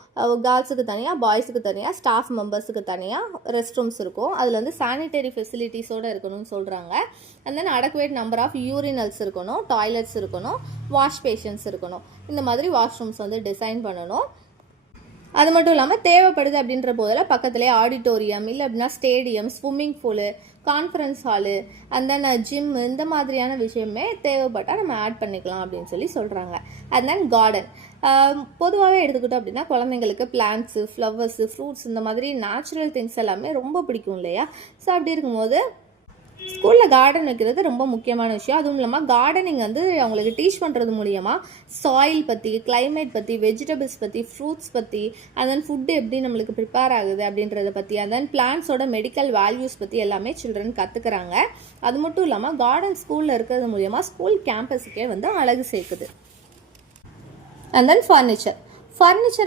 கேர்ள்ஸுக்கு தனியாக, பாய்ஸுக்கு தனியாக, ஸ்டாஃப் மெம்பர்ஸுக்கு தனியாக ரெஸ்ட் ரூம்ஸ் இருக்கும். அதில் வந்து சானிடரி ஃபெசிலிட்டிஸோடு இருக்கணும்னு சொல்கிறாங்க. And then adequate number of urinals இருக்கணும், டாய்லெட்ஸ் இருக்கணும், வாஷ் பேஷன்ஸ் இருக்கணும். இந்த மாதிரி வாஷ்ரூம்ஸ் வந்து டிசைன் பண்ணணும். அது மட்டும் இல்லாமல் தேவைப்படுது அப்படின்ற போதில் பக்கத்துலேயே ஆடிட்டோரியம் இல்லை அப்படின்னா stadium, swimming pool, conference hall and then gym, இந்த மாதிரியான விஷயமே தேவைப்பட்டால் நம்ம ஆட் பண்ணிக்கலாம் அப்படின்னு சொல்லி சொல்கிறாங்க. அண்ட் தென் கார்டன் பொதுவாகவே எடுத்துக்கிட்டோம் அப்படின்னா குழந்தைங்களுக்கு பிளான்ட்ஸு, ஃப்ளவர்ஸு, ஃப்ரூட்ஸ் இந்த மாதிரி நேச்சுரல் திங்ஸ் எல்லாமே ரொம்ப பிடிக்கும் இல்லையா. ஸோ அப்படி இருக்கும்போது ஸ்கூலில் கார்டன் வைக்கிறது ரொம்ப முக்கியமான விஷயம். அதுவும் இல்லாமல் கார்டனிங் வந்து அவங்களுக்கு டீச் பண்ணுறது மூலியமாக சாயில் பற்றி, கிளைமேட் பற்றி, வெஜிடபிள்ஸ் பற்றி, ஃப்ரூட்ஸ் பற்றி, அண்ட் தென் ஃபுட்டு எப்படி நம்மளுக்கு ப்ரிப்பேர் ஆகுது அப்படின்றத பற்றி, அண்ட் தென் பிளான்ட்ஸோட மெடிக்கல் வேல்யூஸ் பற்றி எல்லாமே சில்ட்ரன் கற்றுக்குறாங்க. அது மட்டும் இல்லாமல் கார்டன் ஸ்கூலில் இருக்கிறது மூலியமாக ஸ்கூல் கேம்பஸுக்கே வந்து அழகு சேர்க்குது. அண்ட் தென் ஃபர்னிச்சர்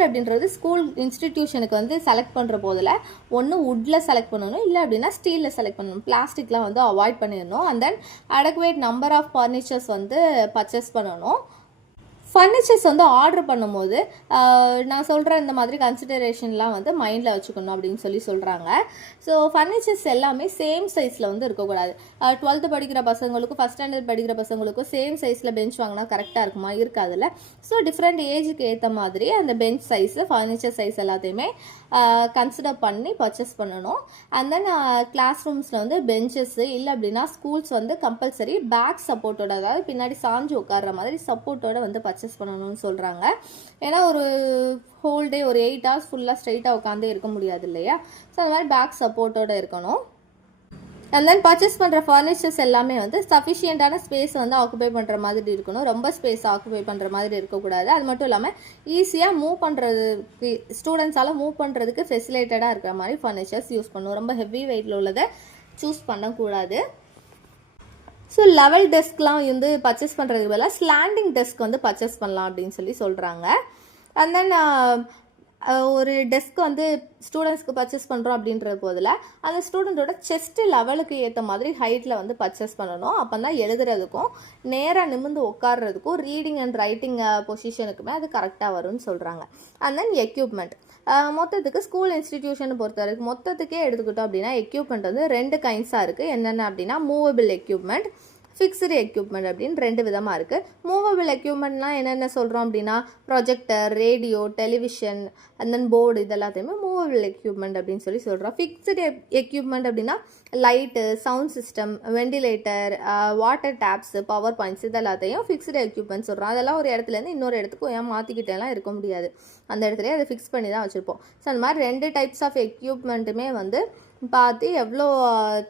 அப்படின்றது ஸ்கூல் இன்ஸ்டிடியூஷனுக்கு வந்து செலக்ட் பண்ணுற போதில் ஒன்று வுட்டில் செலக்ட் பண்ணணும், இல்லை அப்படின்னா ஸ்டீலில் செலக்ட் பண்ணணும். பிளாஸ்டிக்லாம் வந்து அவாய்ட் பண்ணிடணும். And then adequate number of furnitures வந்து பர்ச்சேஸ் பண்ணணும். ஃபர்னிச்சர்ஸ் வந்து ஆர்டர் பண்ணும்போது நான் சொல்கிற இந்த மாதிரி கன்சிடரேஷன்லாம் வந்து மைண்டில் வச்சுக்கணும் அப்படின்னு சொல்லி சொல்கிறாங்க. ஸோ ஃபர்னிச்சர்ஸ் எல்லாமே சேம் சைஸில் வந்து இருக்கக்கூடாது. 12th படிக்கிற பசங்களுக்கும் ஃபஸ்ட் ஸ்டாண்டர்ட் படிக்கிற பசங்களுக்கும் சேம் சைஸில் பெஞ்ச் வாங்கினா கரெக்டாக இருக்குமா? இருக்காதுல்ல. ஸோ டிஃப்ரெண்ட் ஏஜுக்கு ஏற்ற மாதிரி அந்த பெஞ்ச் சைஸு, ஃபர்னிச்சர் சைஸ் எல்லாத்தையுமே கன்சிடர் பண்ணி பர்ச்சேஸ் பண்ணணும். அண்ட் தென் கிளாஸ் ரூம்ஸில் வந்து பெஞ்சஸ்ஸு இல்லை அப்படின்னா ஸ்கூல்ஸ் வந்து கம்பல்சரி பேக் சப்போர்ட்டோட, அதாவது பின்னாடி சாஞ்சு உட்கார்ற மாதிரி சப்போர்ட்டோட வந்து பர்ச்சேஸ் பண்ணணும்னு சொல்கிறாங்க. ஏன்னா ஒரு ஹோல் டே ஒரு 8 hours ஃபுல்லாக ஸ்ட்ரைட்டாக உட்காந்தே இருக்க முடியாது இல்லையா. ஸோ அந்த மாதிரி பேக் சப்போர்ட்டோடு இருக்கணும். அண்ட் தென் பர்ச்சேஸ் பண்ணுற ஃபர்னிச்சர்ஸ் எல்லாமே வந்து சஃபிஷியண்ட்டான ஸ்பேஸ் வந்து ஆக்குபை பண்ணுற மாதிரி இருக்கணும். ரொம்ப ஸ்பேஸ் ஆக்குபை பண்ணுற மாதிரி இருக்கக்கூடாது. அது மட்டும் இல்லாமல் ஈஸியாக மூவ் பண்ணுறதுக்கு, ஸ்டூடெண்ட்ஸால் மூவ் பண்ணுறதுக்கு ஃபெசிலேட்டடாக இருக்கிற மாதிரி ஃபர்னிச்சர்ஸ் யூஸ் பண்ணணும். ரொம்ப ஹெவி வெயிட்டில் உள்ளதை சூஸ் பண்ணக்கூடாது. ஸோ லெவல் டெஸ்க்லாம் வந்து பர்ச்சேஸ் பண்ணுறதுக்கு பதிலாக ஸ்லாண்டிங் டெஸ்க் வந்து பர்ச்சேஸ் பண்ணலாம் அப்படின்னு சொல்லி சொல்கிறாங்க. அண்ட் தென் ஒரு டெஸ்க் வந்து ஸ்டூடெண்ட்ஸ்க்கு பர்ச்சேஸ் பண்ணுறோம் அப்படின்ற போதில் அந்த ஸ்டூடெண்ட்டோட செஸ்ட்டு லெவலுக்கு ஏற்ற மாதிரி ஹைட்டில் வந்து பர்ச்சேஸ் பண்ணணும். அப்போ தான் எழுதுறதுக்கும் நேராக நிமிர்ந்து உட்கார்றதுக்கும் ரீடிங் அண்ட் ரைட்டிங் பொசிஷனுக்குமே அது கரெக்டாக வரும்னு சொல்கிறாங்க. அண்ட் தென் எக்யூப்மெண்ட், மொத்தத்துக்கு ஸ்கூல் இன்ஸ்டிடியூஷனை பொறுத்த வரைக்கும் மொத்தத்துக்கே எடுத்துக்கிட்டோம் அப்படின்னா எக்யூப்மெண்ட் வந்து 2 கைண்ட்ஸாக இருக்குது. என்னென்ன அப்படின்னா மூவபிள் எக்யூப்மெண்ட், ஃபிக்ஸ்டு எக்யூப்மெண்ட் அப்படின்னு 2 விதமாக இருக்குது. மூவபிள் எக்யூப்மெண்ட்லாம் என்னென்ன சொல்கிறோம் அப்படின்னா projector, radio, television and then board, இதெல்லாத்தையுமே மூவபிள் எக்யூப்மெண்ட் அப்படின்னு சொல்லி சொல்கிறோம். ஃபிக்ஸ்டு எக்யூப்மெண்ட் அப்படின்னா light, sound system, ventilator, water taps, power points, இதெல்லாத்தையும் ஃபிக்ஸ்டு எக்யூப்மெண்ட் சொல்கிறோம். அதெல்லாம் ஒரு இடத்துலேருந்து இன்னொரு இடத்துக்கு ஏன் மாற்றிக்கிட்டேலாம் இருக்க முடியாது, அந்த இடத்துலேயே அதை ஃபிக்ஸ் பண்ணி தான் வச்சுருப்போம். ஸோ அந்த மாதிரி 2 டைப்ஸ் ஆஃப் எக்யூப்மெண்ட்டுமே வந்து பார்த்து எவ்வளோ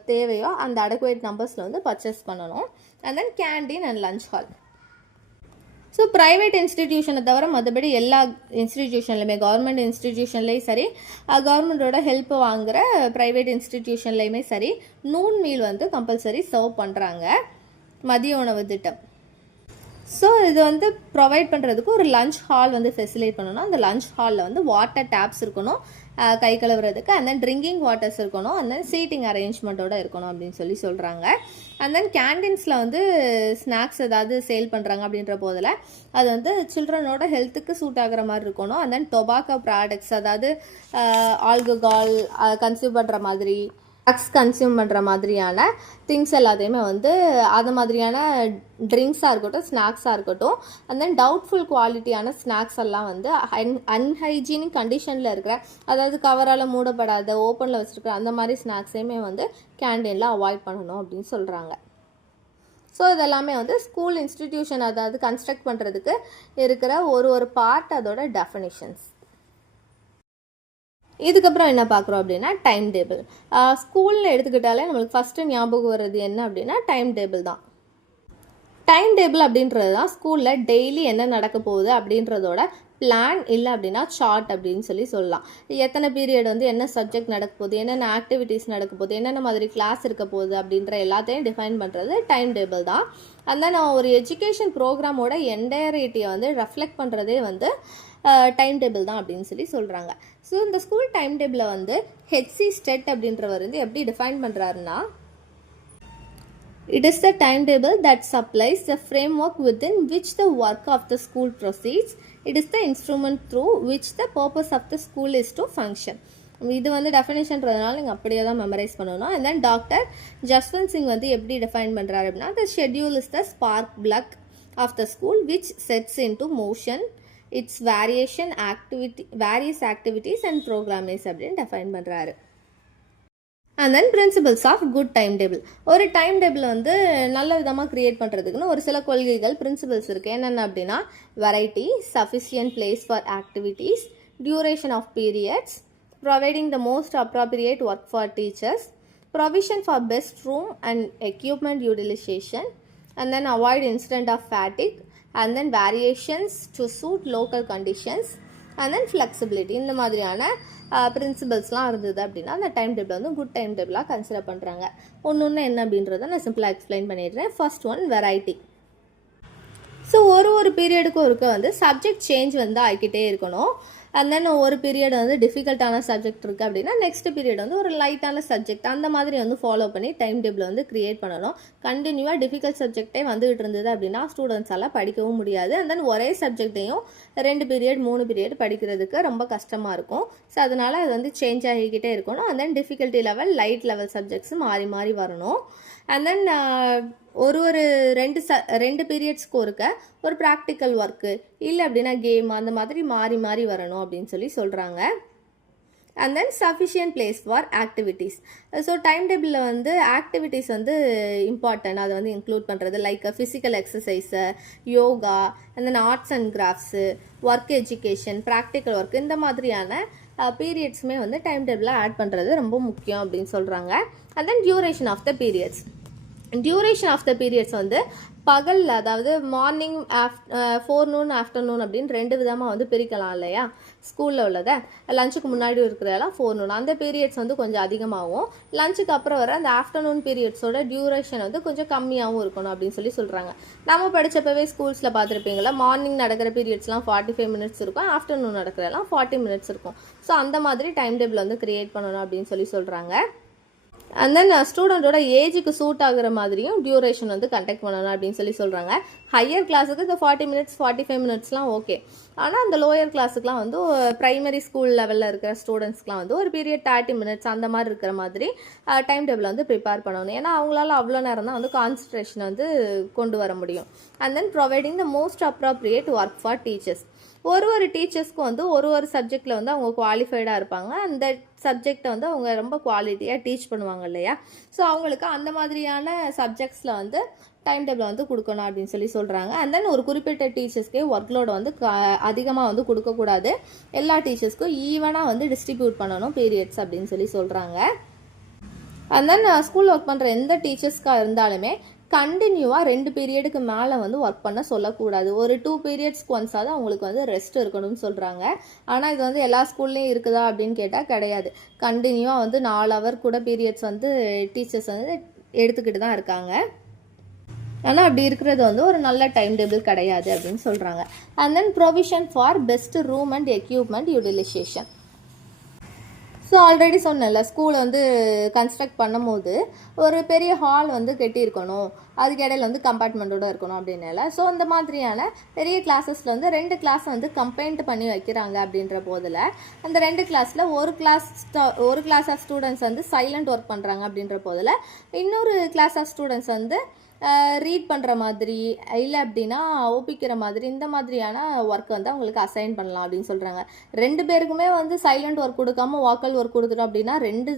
தேவையோ அந்த அடக்குவேட் நம்பர்ஸில் வந்து பர்ச்சேஸ் பண்ணணும். And then canteen and lunch hall. So private இன்ஸ்டிடியூஷனை தவிர மற்றபடி எல்லா இன்ஸ்டிடியூஷன்லையுமே, கவர்மெண்ட் இன்ஸ்டிடியூஷன்லேயும் சரி, கவர்மெண்ட்டோட ஹெல்ப் வாங்குகிற ப்ரைவேட் இன்ஸ்டிடியூஷன்லேயுமே சரி, நூன் மீல் வந்து கம்பல்சரி சர்வ் பண்ணுறாங்க, மதிய உணவு திட்டம். ஸோ இது வந்து ப்ரொவைட் பண்ணுறதுக்கு ஒரு லஞ்ச் ஹால் வந்து ஃபெசிலேட் பண்ணணும். அந்த லஞ்ச் ஹாலில் வந்து வாட்டர் டேப்ஸ் இருக்கணும் கை கழுவுறதுக்கு, அண்ட் தென் ட்ரிங்கிங் வாட்டர்ஸ் இருக்கணும், அண்ட் தென் சீட்டிங் அரேஞ்ச்மெண்ட்டோடு இருக்கணும் அப்படின்னு சொல்லி சொல்கிறாங்க. அண்ட் தென் கேண்டீன்ஸில் வந்து ஸ்நாக்ஸ் ஏதாவது சேல் பண்ணுறாங்க அப்படின்ற போதில் அது வந்து சில்ட்ரனோட ஹெல்த்துக்கு சூட் ஆகிற மாதிரி இருக்கணும். அண்ட் தென் டொபாக்கோ ப்ராடக்ட்ஸ், அதாவது ஆல்கஹால் கன்சியூம் பண்ணுற மாதிரி, ட்ரக்ஸ் கன்சியூம் பண்ணுற மாதிரியான திங்ஸ் எல்லாத்தையுமே வந்து அது மாதிரியான ட்ரிங்க்ஸாக இருக்கட்டும், ஸ்நாக்ஸாக இருக்கட்டும், அண்ட் தென் டவுட்ஃபுல் குவாலிட்டியான ஸ்நாக்ஸ் எல்லாம் வந்து அன்ஹைஜீனிக் கண்டிஷனில் இருக்கிற, அதாவது கவரால் மூடப்படாத, ஓப்பனில் வச்சுருக்கிற அந்த மாதிரி ஸ்நாக்ஸையுமே வந்து கேண்டீனில் அவாய்ட் பண்ணணும் அப்படின்னு சொல்கிறாங்க. ஸோ இதெல்லாமே வந்து ஸ்கூல் இன்ஸ்டிடியூஷன், அதாவது கன்ஸ்ட்ரக்ட் பண்ணுறதுக்கு இருக்கிற ஒரு பார்ட், அதோட டெஃபினிஷன்ஸ். இதுக்கப்புறம் என்ன பார்க்குறோம் அப்படின்னா டைம் டேபிள். ஸ்கூலில் எடுத்துக்கிட்டாலே நம்மளுக்கு ஃபஸ்ட்டு ஞாபகம் வர்றது என்ன அப்படின்னா டைம் டேபிள் தான். டைம் டேபிள் அப்படின்றது தான் ஸ்கூலில் டெய்லி என்ன நடக்க போகுது அப்படின்றதோட பிளான், இல்லை அப்படின்னா சார்ட் அப்படின்னு சொல்லி சொல்லலாம். எத்தனை பீரியட் வந்து என்ன சப்ஜெக்ட் நடக்க போகுது, என்னென்ன ஆக்டிவிட்டீஸ் நடக்க போகுது, என்னென்ன மாதிரி கிளாஸ் இருக்க போகுது அப்படின்ற எல்லாத்தையும் டிஃபைன் பண்ணுறது டைம் டேபிள் தான். அந்த நான் ஒரு எஜுகேஷன் ப்ரோக்ராமோட என்டையரிட்டியை வந்து ரெஃப்ளெக்ட் பண்ணுறதே வந்து டைம் டேபிள் தான் அப்படின்னு சொல்லி சொல்கிறாங்க. ஸோ இந்த ஸ்கூல் டைம் டேபிளை வந்து ஹெச்சி ஸ்டெட் அப்படின்றவர் வந்து எப்படி டிஃபைன் பண்ணுறாருன்னா, it is the timetable that supplies the framework within which the work of the school proceeds. It is the instrument through which the purpose of the school is to function. இது வந்து டெஃபினேஷன்றதுனால நீங்கள் அப்படியே தான் மெமரைஸ் பண்ணணும். And then doctor Jaswant Singh வந்து எப்படி டிஃபைன் பண்ணுறாரு அப்படின்னா, the schedule is the spark plug of the school which sets into motion its various activities and programs அப்படின்னு டிஃபைன் பண்ணுறாரு. And then principles of good time table. ஒரு டைம் டேபிள் வந்து நல்ல விதமாக க்ரியேட் பண்ணுறதுக்குன்னு ஒரு சில கொள்கைகள், பிரின்சிபல்ஸ் இருக்குது. என்னென்ன அப்படின்னா variety, sufficient place for activities, duration of periods, providing the most appropriate work for teachers, provision for best room and equipment utilization, and then avoid incident of fatigue, and then variations to suit local conditions, and then flexibility. இந்த மாதிரியான பிரின்சிபல்ஸ்லாம் இருந்தது அப்படின்னா அந்த டைம் டேபிள் வந்து குட் டைம் டேபிளாக கன்சிடர் பண்ணுறாங்க. ஒன்று என்ன அப்படின்றத நான் சிம்பிளாக எக்ஸ்பிளைன் பண்ணிடுறேன். First one variety. ஸோ ஒரு பீரியடுக்கும் இருக்க வந்து சப்ஜெக்ட் சேஞ்ச் வந்து ஆகிக்கிட்டே இருக்கணும். அண்ட் தென் ஒரு பீரியட் வந்து டிஃபிகல்ட்டான சப்ஜெக்ட் இருக்குது அப்படின்னா நெக்ஸ்ட் பீரியட் வந்து ஒரு லைட்டான சப்ஜெக்ட், அந்த மாதிரி வந்து ஃபாலோ பண்ணி டைம் டேபிள் வந்து க்ரியேட் பண்ணணும். கண்டினியூவாக டிஃபிகல்ட் சப்ஜெக்டே வந்துகிட்டு இருந்தது அப்படின்னா ஸ்டூடெண்ட்ஸால் படிக்கவும் முடியாது. அண்ட் தென் ஒரே சப்ஜெக்டையும் 2 பீரியட் 3 பீரியட் படிக்கிறதுக்கு ரொம்ப கஷ்டமாக இருக்கும். ஸோ அதனால் அது வந்து சேஞ்ச் ஆகிக்கிட்டே இருக்கணும். And then difficulty level, light level subjects மாறி மாறி வரணும். அண்ட் தென் ஒரு 2 பீரியட்ஸ்க்கு ஒரு ப்ராக்டிக்கல் ஒர்க்கு, இல்லை அப்படின்னா கேம், அந்த மாதிரி மாறி மாறி வரணும் அப்படின்னு சொல்லி சொல்கிறாங்க. And then sufficient place for activities. So time டேபிளில் வந்து ஆக்டிவிட்டீஸ் வந்து இம்பார்ட்டன்ட், அதை வந்து இன்க்ளூட் பண்ணுறது like physical exercise, yoga, and then arts and crafts, work education, practical work, இந்த மாதிரியான பீரியட்ஸுமே வந்து டைம் டேபிளில் ஆட் பண்ணுறது ரொம்ப முக்கியம் அப்படின்னு சொல்கிறாங்க. And then duration of the periods. Duration of the periods வந்து பகலில், அதாவது மார்னிங், ஃபோர்நூன், ஆஃப்டர்நூன் அப்படின்னு 2 விதமாக வந்து பிரிக்கலாம் இல்லையா. ஸ்கூலில் உள்ளதை லஞ்சுக்கு முன்னாடி இருக்கிறதெல்லாம் ஃபோர்நூன், அந்த பீரியட்ஸ் வந்து கொஞ்சம் அதிகமாகவும், லஞ்சுக்கு அப்புறம் வர அந்த ஆஃப்டர்நூன் பீரியட்ஸோட டியூரேஷன் வந்து கொஞ்சம் கம்மியாகவும் இருக்கணும் அப்படின்னு சொல்கிறாங்க. நம்ம படித்தப்பவே ஸ்கூல்ஸில் பார்த்துருப்பீங்களா, மார்னிங் நடக்கிற பீரியட்ஸ்லாம் 45 மினிட்ஸ் இருக்கும், ஆஃப்டர்நூன் நடக்கிறதெல்லாம் 40 மினிட்ஸ் இருக்கும். ஸோ அந்த மாதிரி டைம் டேபிள் வந்து க்ரியேட் பண்ணணும் அப்படின்னு சொல்கிறாங்க. அண்ட் தென் ஸ்டூடெண்ட்டோட ஏஜுக்கு சூட் ஆகுற மாதிரியும் டியூரேஷன் வந்து கண்டக்ட் பண்ணணும் அப்படின்னு சொல்கிறாங்க. ஹையர் கிளாஸுக்கு இந்த 40 மினிட்ஸ் 45 மினிட்ஸ்லாம் ஓகே. ஆனால் அந்த லோயர் கிளாஸுக்குலாம் வந்து ப்ரைமரி ஸ்கூல் லெவலில் இருக்கிற ஸ்டூடெண்ட்ஸ்க்குலாம் வந்து ஒரு பீரியட் 30 மினிட்ஸ் அந்த மாதிரி இருக்கிற மாதிரி டைம் டேபிள் வந்து ப்ரிப்பேர் பண்ணணும். ஏன்னா அவங்களால அவ்வளோ நேரம் தான் வந்து கான்சன்ட்ரேஷன் வந்து கொண்டு வர முடியும். And then providing the most appropriate work for teachers. ஒரு டீச்சர்ஸ்க்கும் வந்து ஒரு சப்ஜெக்டில் வந்து அவங்க குவாலிஃபைடாக இருப்பாங்க. அந்த சப்ஜெக்டை வந்து அவங்க ரொம்ப குவாலிட்டியாக டீச் பண்ணுவாங்க இல்லையா. ஸோ அவங்களுக்கு அந்த மாதிரியான சப்ஜெக்ட்ஸில் வந்து டைம் டேபிள் வந்து கொடுக்கணும் அப்படின்னு சொல்கிறாங்க. அண்ட் தென் ஒரு குறிப்பிட்ட டீச்சர்ஸ்க்கே ஒர்க் லோடை வந்து அதிகமாக வந்து கொடுக்கக்கூடாது. எல்லா டீச்சர்ஸ்க்கும் ஈவனாக வந்து டிஸ்ட்ரிபியூட் பண்ணணும் பீரியட்ஸ் அப்படின்னு சொல்கிறாங்க. அண்ட் தென் ஸ்கூலில் ஒர்க் பண்ணுற எந்த டீச்சர்ஸ்க்காக இருந்தாலுமே கண்டினியூவாக 2 பீரியடுக்கு மேலே வந்து ஒர்க் பண்ண சொல்லக்கூடாது. ஒரு 2 பீரியட்ஸ்க்கு ஒன்ஸாவது அவங்களுக்கு வந்து ரெஸ்ட் இருக்கணும்னு சொல்கிறாங்க. ஆனால் இது வந்து எல்லா ஸ்கூல்லையும் இருக்குதா அப்படின்னு கேட்டால் கிடையாது. கண்டினியூவாக வந்து 4 ஹவர் கூட பீரியட்ஸ் வந்து டீச்சர்ஸ் வந்து எடுத்துக்கிட்டு தான் இருக்காங்க. ஆனால் அப்படி இருக்கிறது வந்து ஒரு நல்ல டைம் டேபிள் கிடையாது அப்படின்னு சொல்கிறாங்க. And then provision for best room and equipment utilization. So already சொன்னேன்ல, ஸ்கூலை வந்து கன்ஸ்ட்ரக்ட் பண்ணும் போது ஒரு பெரிய ஹால் வந்து கட்டியிருக்கணும், அதுக்கு இடையில வந்து கம்பார்ட்மெண்ட்டோடு இருக்கணும் அப்படின்னால. ஸோ அந்த மாதிரியான பெரிய கிளாஸஸில் வந்து 2 கிளாஸ் வந்து கம்பைன்ட் பண்ணி வைக்கிறாங்க அப்படின்ற போதில் அந்த 2 கிளாஸில் ஒரு கிளாஸ் ஆஃப் ஸ்டூடெண்ட்ஸ் வந்து சைலண்ட் ஒர்க் பண்ணுறாங்க அப்படின்ற போதில் இன்னொரு கிளாஸ் ஆஃப் ஸ்டூடெண்ட்ஸ் வந்து ரீட் பண்ணுற மாதிரி இல்லை அப்படின்னா ஒப்பிக்கிற மாதிரி இந்த மாதிரியான ஒர்க் வந்து அவங்களுக்கு அசைன் பண்ணலாம் அப்படின்னு சொல்கிறாங்க. 2 பேருக்குமே வந்து சைலண்ட் ஒர்க் கொடுக்காம வாக்கல் ஒர்க் கொடுத்துட்டோம் அப்படின்னா 2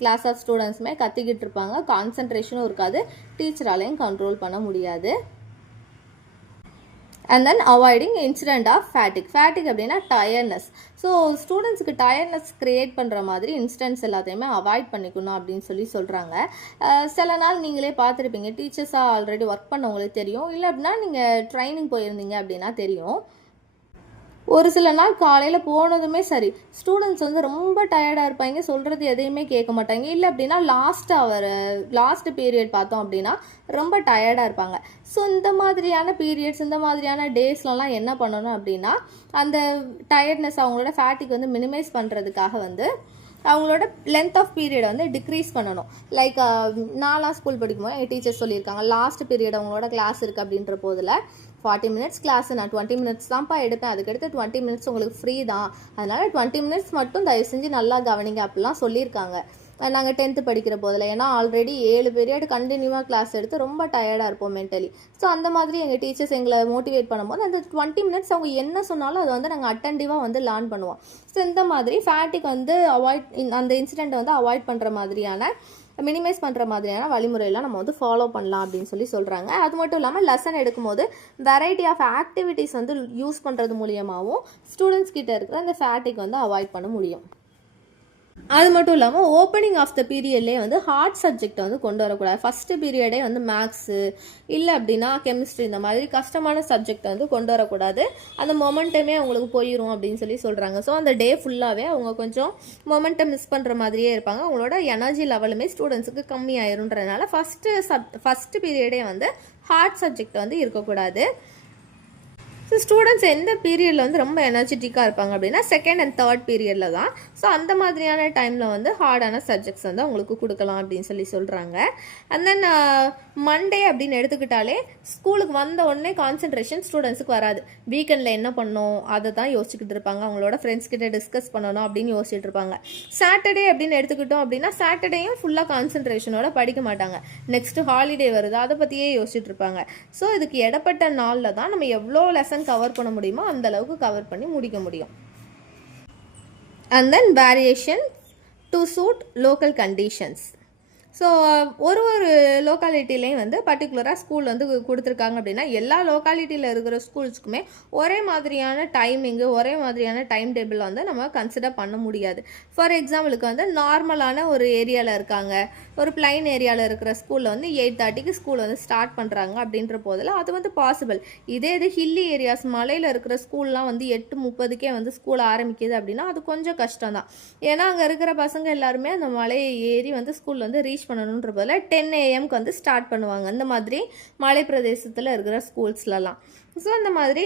கிளாஸ் ஆஃப் ஸ்டூடெண்ட்ஸுமே கத்திக்கிட்டு இருப்பாங்க, கான்சன்ட்ரேஷனும் இருக்காது, டீச்சராலையும் கண்ட்ரோல் பண்ண முடியாது. And then avoiding incident of fatigue அப்படின்னா டயர்ட்னஸ். ஸோ ஸ்டூடெண்ட்ஸுக்கு டயர்ட்னஸ் க்ரியேட் பண்ணுற மாதிரி இன்சிடென்ட்ஸ் எல்லாத்தையுமே அவாய்ட் பண்ணிக்கணும் அப்படின்னு சொல்கிறாங்க. சில நாள் நீங்களே பார்த்துருப்பீங்க, டீச்சர்ஸாக ஆல்ரெடி ஒர்க் பண்ணவங்களுக்கு தெரியும், இல்லை அப்படின்னா நீங்கள் ட்ரைனிங் போயிருந்தீங்க அப்படின்னா தெரியும். ஒரு சில நாள் காலையில் போனதுமே சரி, ஸ்டூடெண்ட்ஸ் வந்து ரொம்ப டயர்டாக இருப்பாங்க, சொல்கிறது எதையுமே கேட்க மாட்டாங்க. இல்லை அப்படின்னா லாஸ்ட் பீரியட் பார்த்தோம் அப்படின்னா ரொம்ப டயர்டாக இருப்பாங்க. ஸோ இந்த மாதிரியான பீரியட்ஸ், இந்த மாதிரியான டேஸ்லலாம் என்ன பண்ணணும் அப்படின்னா அந்த டயர்ட்னஸ், அவங்களோட ஃபேட்டிக் வந்து மினிமைஸ் பண்ணுறதுக்காக வந்து அவங்களோட லென்த் ஆஃப் பீரியடை வந்து டிக்ரீஸ் பண்ணணும். லைக் நான்லாம் ஸ்கூல் படிக்கும்போது எங்கள் டீச்சர்ஸ் சொல்லியிருக்காங்க, லாஸ்ட் பீரியட் அவங்களோட கிளாஸ் இருக்குது அப்படின்ற போதில் 40 மினிட்ஸ் கிளாஸ், நான் 20 மினிட்ஸ் தான்ப்பா எடுப்பேன், அதுக்கடுத்து 20 மினிட்ஸ் உங்களுக்கு ஃப்ரீ தான், அதனால் 20 மினிட்ஸ் மட்டும் தயவு செஞ்சு நல்லா கவனிங்க அப்படிலாம் சொல்லியிருக்காங்க. நாங்கள் 10th படிக்கிற போதில். ஏன்னா ஆல்ரெடி 7 பீரியட் கண்டினியூவாக கிளாஸ் எடுத்து ரொம்ப டயர்டாக இருப்போம் மென்டலி. ஸோ அந்த மாதிரி எங்கள் டீச்சர்ஸ் எங்களை மோட்டிவேட் பண்ணும்போது அந்த 20 மினிட்ஸ் அவங்க என்ன சொன்னாலும் அதை வந்து நாங்கள் அட்டென்டிவாக வந்து லேர்ன் பண்ணுவோம். ஸோ இந்த மாதிரி ஃபேட்டிக் வந்து அந்த இன்சிடெண்ட்டை வந்து அவாய்ட் பண்ணுற மாதிரியான, மினிமைஸ் பண்ணுற மாதிரியான வழிமுறையெல்லாம் நம்ம வந்து ஃபாலோ பண்ணலாம் அப்படின்னு சொல்கிறாங்க. அது மட்டும் இல்லாமல் லெசன் எடுக்கும்போது வெரைட்டி ஆஃப் ஆக்டிவிட்டீஸ் வந்து யூஸ் பண்ணுறது மூலியமாகவும் ஸ்டூடெண்ட்ஸ் கிட்ட இருக்கிற அந்த ஃபேட்டிக் வந்து அவாய்ட் பண்ண முடியும். அது மட்டும் இல்லாமல் ஓப்பனிங் ஆஃப் த பீரியட்லேயே வந்து ஹார்ட் சப்ஜெக்டை வந்து கொண்டு வரக்கூடாது. ஃபஸ்ட்டு பீரியடே வந்து மேக்ஸு இல்லை அப்படின்னா கெமிஸ்ட்ரி, இந்த மாதிரி கஷ்டமான சப்ஜெக்டை வந்து கொண்டு வரக்கூடாது. அந்த மொமெண்டமே அவங்களுக்கு போயிடும் அப்படின்னு சொல்கிறாங்க. ஸோ அந்த டே ஃபுல்லாகவே அவங்க கொஞ்சம் மொமெண்ட்டை மிஸ் பண்ணுற மாதிரியே இருப்பாங்க. அவங்களோட எனர்ஜி லெவலுமே ஸ்டூடெண்ட்ஸுக்கு கம்மி ஆயிருன்றதுனால ஃபஸ்ட்டு பீரியடே வந்து ஹார்ட் சப்ஜெக்ட் வந்து இருக்கக்கூடாது. ஸோ ஸ்டூடெண்ட்ஸ் எந்த பீரியடில் வந்து ரொம்ப எனர்ஜெட்டிக்காக இருப்பாங்க அப்படின்னா செகண்ட் அண்ட் தேர்ட் பீரியடில் தான். ஸோ அந்த மாதிரியான டைமில் வந்து ஹார்டான சப்ஜெக்ட்ஸ் வந்து அவங்களுக்கு கொடுக்கலாம் அப்படின்னு சொல்கிறாங்க. அண்ட் தென் மண்டே அப்படின்னு எடுத்துக்கிட்டாலே ஸ்கூலுக்கு வந்த உடனே கான்சன்ட்ரேஷன் ஸ்டூடெண்ட்ஸுக்கு வராது. வீக்கெண்டில் என்ன பண்ணணும் அதை தான் யோசிச்சுக்கிட்டு இருப்பாங்க, அவங்களோட ஃப்ரெண்ட்ஸ் கிட்ட டிஸ்கஸ் பண்ணணும் அப்படின்னு யோசிச்சுட்டு இருப்பாங்க. சாட்டர்டே அப்படின்னு எடுத்துக்கிட்டோம் அப்படின்னா சாட்டர்டேயும் ஃபுல்லாக கான்சன்ட்ரேஷனோட படிக்க மாட்டாங்க. நெக்ஸ்ட்டு ஹாலிடே வருது, அதை பற்றியே யோசிச்சுட்டு இருப்பாங்க. ஸோ இதுக்கு இடப்பட்ட நாளில் தான் நம்ம எவ்வளோ லெசன் கவர் பண்ண முடியுமோ அந்த அளவுக்கு கவர் பண்ணி முடிக்க முடியும். and then variation to suit local conditions. So ஒரு லோக்காலிட்டிலையும் வந்து பர்டிகுலராக ஸ்கூல் வந்து கொடுத்துருக்காங்க அப்படின்னா எல்லா லோக்காலிட்டியில் இருக்கிற ஸ்கூல்ஸுக்குமே ஒரே மாதிரியான டைமிங்கு ஒரே மாதிரியான டைம் டேபிள் வந்து நம்ம கன்சிடர் பண்ண முடியாது. ஃபார் எக்ஸாம்பிளுக்கு வந்து நார்மலான ஒரு ஏரியாவில் இருக்காங்க, ஒரு பிளைன் ஏரியாவில் இருக்கிற ஸ்கூலில் வந்து 8:30க்கு ஸ்கூல் வந்து ஸ்டார்ட் பண்ணுறாங்க அப்படின்ற போதில் அது வந்து பாசிபிள். இது ஹில்லி ஏரியாஸ் மலையில் இருக்கிற ஸ்கூல்லாம் வந்து 8:30க்கே வந்து ஸ்கூல் ஆரம்பிக்குது அப்படின்னா அது கொஞ்சம் கஷ்டம் தான். ஏன்னா அங்கே இருக்கிற பசங்க எல்லாருமே அந்த மலையை ஏறி வந்து ஸ்கூலில் வந்து ரீச் பண்ணணுன்ற போதில் 10 AM வந்து ஸ்டார்ட் பண்ணுவாங்க இந்த மாதிரி மலை பிரதேசத்தில் இருக்கிற ஸ்கூல்ஸ்லலாம். ஸோ அந்த மாதிரி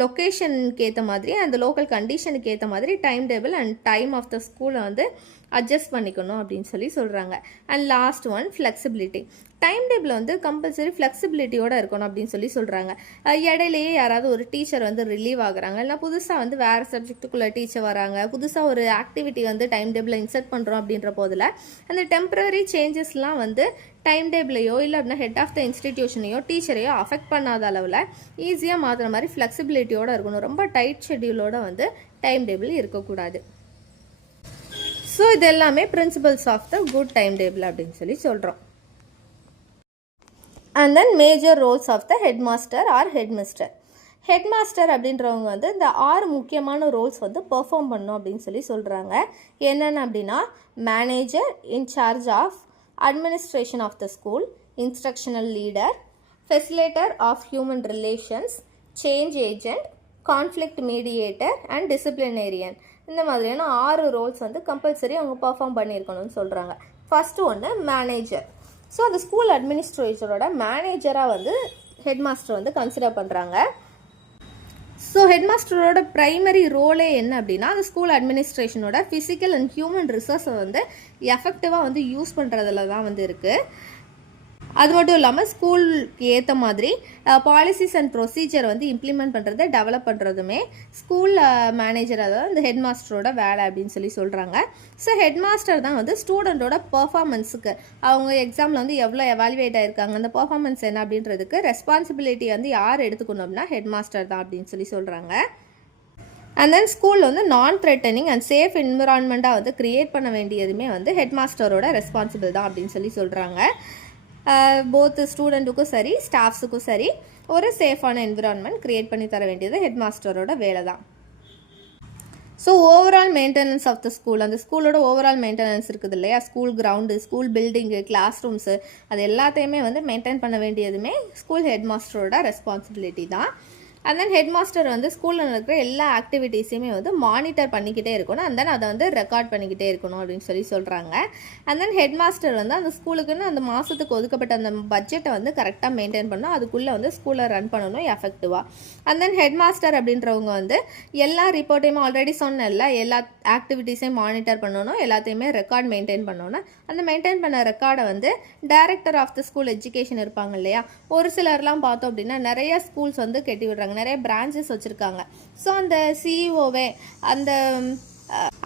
லொக்கேஷனுக்கு ஏற்ற மாதிரி அந்த லோக்கல் கண்டிஷனுக்கு ஏற்ற மாதிரி time table and time of the ஸ்கூலை வந்து அட்ஜஸ்ட் பண்ணிக்கணும் அப்படின்னு சொல்கிறாங்க. And last one flexibility. Time table வந்து கம்பல்சரி ஃப்ளெக்சிபிலிட்டியோடு இருக்கணும் அப்படின்னு சொல்கிறாங்க. இடையிலேயே யாராவது ஒரு டீச்சர் வந்து ரிலீவ் ஆகுறாங்க, இல்லைனா புதுசாக வந்து வேறு சப்ஜெக்ட்டுக்குள்ளே டீச்சர் வராங்க, புதுசாக ஒரு ஆக்டிவிட்டி வந்து டைம் டேபிளில் இன்சர்ட் பண்ணுறோம் அப்படின்ற போதில் அந்த டெம்பரரி சேஞ்சஸ்லாம் வந்து டைம் டேபிளையோ இல்லை அப்படின்னா ஹெட் ஆஃப் த இன்ஸ்டிடியூஷனையோ டீச்சரையோ அஃபெக்ட் பண்ணாத அளவில் ஈஸியாக மாற்றுற மாதிரி ஃப்ளெக்சிபிலிட்டியோடு இருக்கணும். ரொம்ப டைட் ஷெட்யூலோடு வந்து டைம் டேபிள் இருக்கக்கூடாது. ஸோ இது எல்லாமே principles of the good time table அப்படின்னு சொல்கிறோம். And then major roles of the headmaster or headmistress. Headmaster அப்படின்றவங்க வந்து இந்த 6 முக்கியமான ரோல்ஸ் வந்து பெர்ஃபார்ம் பண்ணணும் அப்படின்னு சொல்கிறாங்க. என்னென்ன அப்படின்னா manager, in charge of administration of the school, instructional leader, facilitator of human relations, change agent, conflict mediator and disciplinarian. இந்த மாதிரியான 6 ரோல்ஸ் வந்து கம்பல்சரி அவங்க பெர்ஃபார்ம் பண்ணியிருக்கணும்னு சொல்கிறாங்க. ஃபர்ஸ்ட் ஒன்று மேனேஜர். ஸோ அந்த ஸ்கூல் அட்மினிஸ்ட்ரேட்டரோட மேனேஜராக வந்து ஹெட்மாஸ்டர் வந்து கன்சிடர் பண்ணுறாங்க. ஸோ ஹெட்மாஸ்டரோட ப்ரைமரி ரோலே என்ன அப்படின்னா அந்த ஸ்கூல் அட்மினிஸ்ட்ரேஷனோட ஃபிசிக்கல் அண்ட் ஹியூமன் ரிசோர்ஸை வந்து எஃபெக்டிவாக வந்து யூஸ் பண்ணுறதுல தான் வந்து இருக்குது. அது மட்டும் இல்லாமல் ஸ்கூலுக்கு ஏற்ற மாதிரி பாலிசிஸ் அண்ட் ப்ரொசீஜர் வந்து இம்ப்ளிமெண்ட் பண்ணுறது, டெவலப் பண்ணுறதுமே ஸ்கூல் மேனேஜர், அதாவது இந்த ஹெட் மாஸ்டரோட வேலை அப்படின்னு சொல்கிறாங்க. ஸோ ஹெட் மாஸ்டர் தான் வந்து ஸ்டூடெண்ட்டோட பர்ஃபார்மன்ஸுக்கு அவங்க எக்ஸாமில் வந்து எவ்வளோ எவாலுவேட் ஆகிருக்காங்க, அந்த பர்ஃபார்மன்ஸ் என்ன அப்படின்றதுக்கு ரெஸ்பான்சிபிலிட்டி வந்து யார் எடுத்துக்கணும் அப்படின்னா ஹெட் மாஸ்டர் தான் அப்படின்னு சொல்கிறாங்க. அண்ட் தென் ஸ்கூலில் வந்து நான் த்ரெட்டனிங் அண்ட் சேஃப் என்விரான்மெண்ட்டாக வந்து க்ரியேட் பண்ண வேண்டியதுமே வந்து ஹெட் மாஸ்டரோட ரெஸ்பான்சிபிள் தான் அப்படின்னு சொல்கிறாங்க. போத் ஸ்டூடெண்ட்டுக்கும் சரி ஸ்டாஃப்ஸுக்கும் சரி ஒரு சேஃபான என்விரான்மெண்ட் க்ரியேட் பண்ணி தர வேண்டியது ஹெட் மாஸ்டரோட வேலை தான். So overall maintenance of the school, அந்த ஸ்கூலோட ஓவரால் மெயின்டெனன்ஸ் இருக்குது இல்லையா, school ground, school building, class rooms, அது எல்லாத்தையுமே வந்து மெயின்டைன் பண்ண வேண்டியதுமே ஸ்கூல் ஹெட் மாஸ்டரோட ரெஸ்பான்சிபிலிட்டி தான். அண்ட் தென் ஹெட் மாஸ்டர் வந்து ஸ்கூலில் இருக்கிற எல்லா ஆக்டிவிட்டீஸையுமே வந்து மானிட்டர் பண்ணிக்கிட்டே இருக்கணும், அண்ட் தென் அதை வந்து ரெக்கார்ட் பண்ணிக்கிட்டே இருக்கணும் அப்படின்னு சொல்கிறாங்க. அண்ட் தென் ஹெட் மாஸ்டர் வந்து அந்த ஸ்கூலுக்குன்னு அந்த மாதத்துக்கு ஒதுக்கப்பட்ட அந்த பட்ஜெட்டை வந்து கரெக்டாக மெயின்டைன் பண்ணணும், அதுக்குள்ளே வந்து ஸ்கூலை ரன் பண்ணணும் எஃபெக்டிவாக. அண்ட் தென் ஹெட் மாஸ்டர் அப்படின்றவங்க வந்து எல்லா ரிப்போர்ட்டையுமே ஆல்ரெடி சொன்னல எல்லா ஆக்டிவிட்டீஸையும் மானிட்டர் பண்ணணும், எல்லாத்தையுமே ரெக்கார்ட் மெயின்டைன் பண்ணணும். அந்த மெயின்டைன் பண்ண ரெக்கார்டை வந்து director of the school education இருப்பாங்க இல்லையா, ஒரு சிலர்லாம் பார்த்தோம் அப்படின்னா நிறைய ஸ்கூல்ஸ் வந்து கட்டி விடுறாங்க, நிறைய பிரான்ச்சஸ் வச்சுருக்காங்க. ஸோ அந்த சிஇஓவே அந்த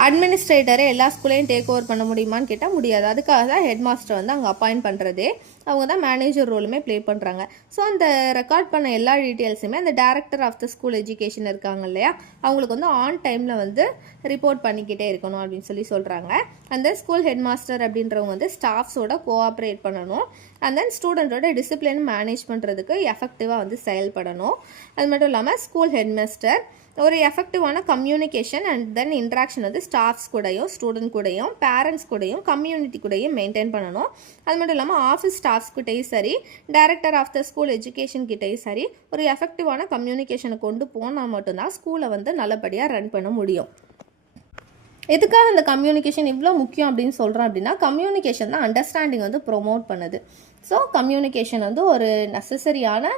அட்மினிஸ்ட்ரேட்டரே எல்லா ஸ்கூலையும் டேக் ஓவர் பண்ண முடியுமான்னு கேட்டால் முடியாது. அதுக்காக தான் ஹெட் மாஸ்டர் வந்து அங்கே அப்பாயிண்ட் பண்ணுறதே, அவங்க தான் மேனேஜர் ரோலுமே ப்ளே பண்ணுறாங்க. ஸோ அந்த ரெக்கார்ட் பண்ண எல்லா டீட்டெயில்ஸுமே அந்த director of the school education இருக்காங்க இல்லையா, அவங்களுக்கு வந்து ஆன் டைமில் வந்து ரிப்போர்ட் பண்ணிக்கிட்டே இருக்கணும் அப்படின்னு சொல்கிறாங்க. அந்த ஸ்கூல் ஹெட் மாஸ்டர் அப்படின்றவங்க வந்து ஸ்டாஃப்ஸோட கோஆப்ரேட் பண்ணணும், அண்ட் தென் ஸ்டூடெண்ட்டோட டிசிப்ளின் மேனேஜ் பண்ணுறதுக்கு எஃபெக்டிவாக வந்து செயல்படணும். அது மட்டும் இல்லாமல் ஸ்கூல் ஹெட் மாஸ்டர் ஒரு எஃபெக்டிவான கம்யூனிகேஷன் அண்ட் தென் இன்ட்ராக்ஷன் வந்து ஸ்டாஃப்ஸ் கூடயும், ஸ்டூடெண்ட் கூடயும், பேரண்ட்ஸ் கூடயும், கம்யூனிட்டி கூடயும் மெயின்டைன் பண்ணணும். அது மட்டும் இல்லாமல் ஆஃபீஸ் ஸ்டாஃப்ஸ் கிட்டையும் சரி, director of the school education கிட்டையும் சரி ஒரு எஃபெக்டிவான கம்யூனிகேஷனை கொண்டு போனால் மட்டும்தான் ஸ்கூலை வந்து நல்லபடியாக ரன் பண்ண முடியும். எதுக்காக இந்த கம்யூனிகேஷன் இவ்வளோ முக்கியம் அப்படின்னு சொல்கிறோம் அப்படின்னா, கம்யூனிகேஷன் தான் அண்டர்ஸ்டாண்டிங் வந்து ப்ரொமோட் பண்ணுது. ஸோ கம்யூனிகேஷன் வந்து ஒரு நெசசரியான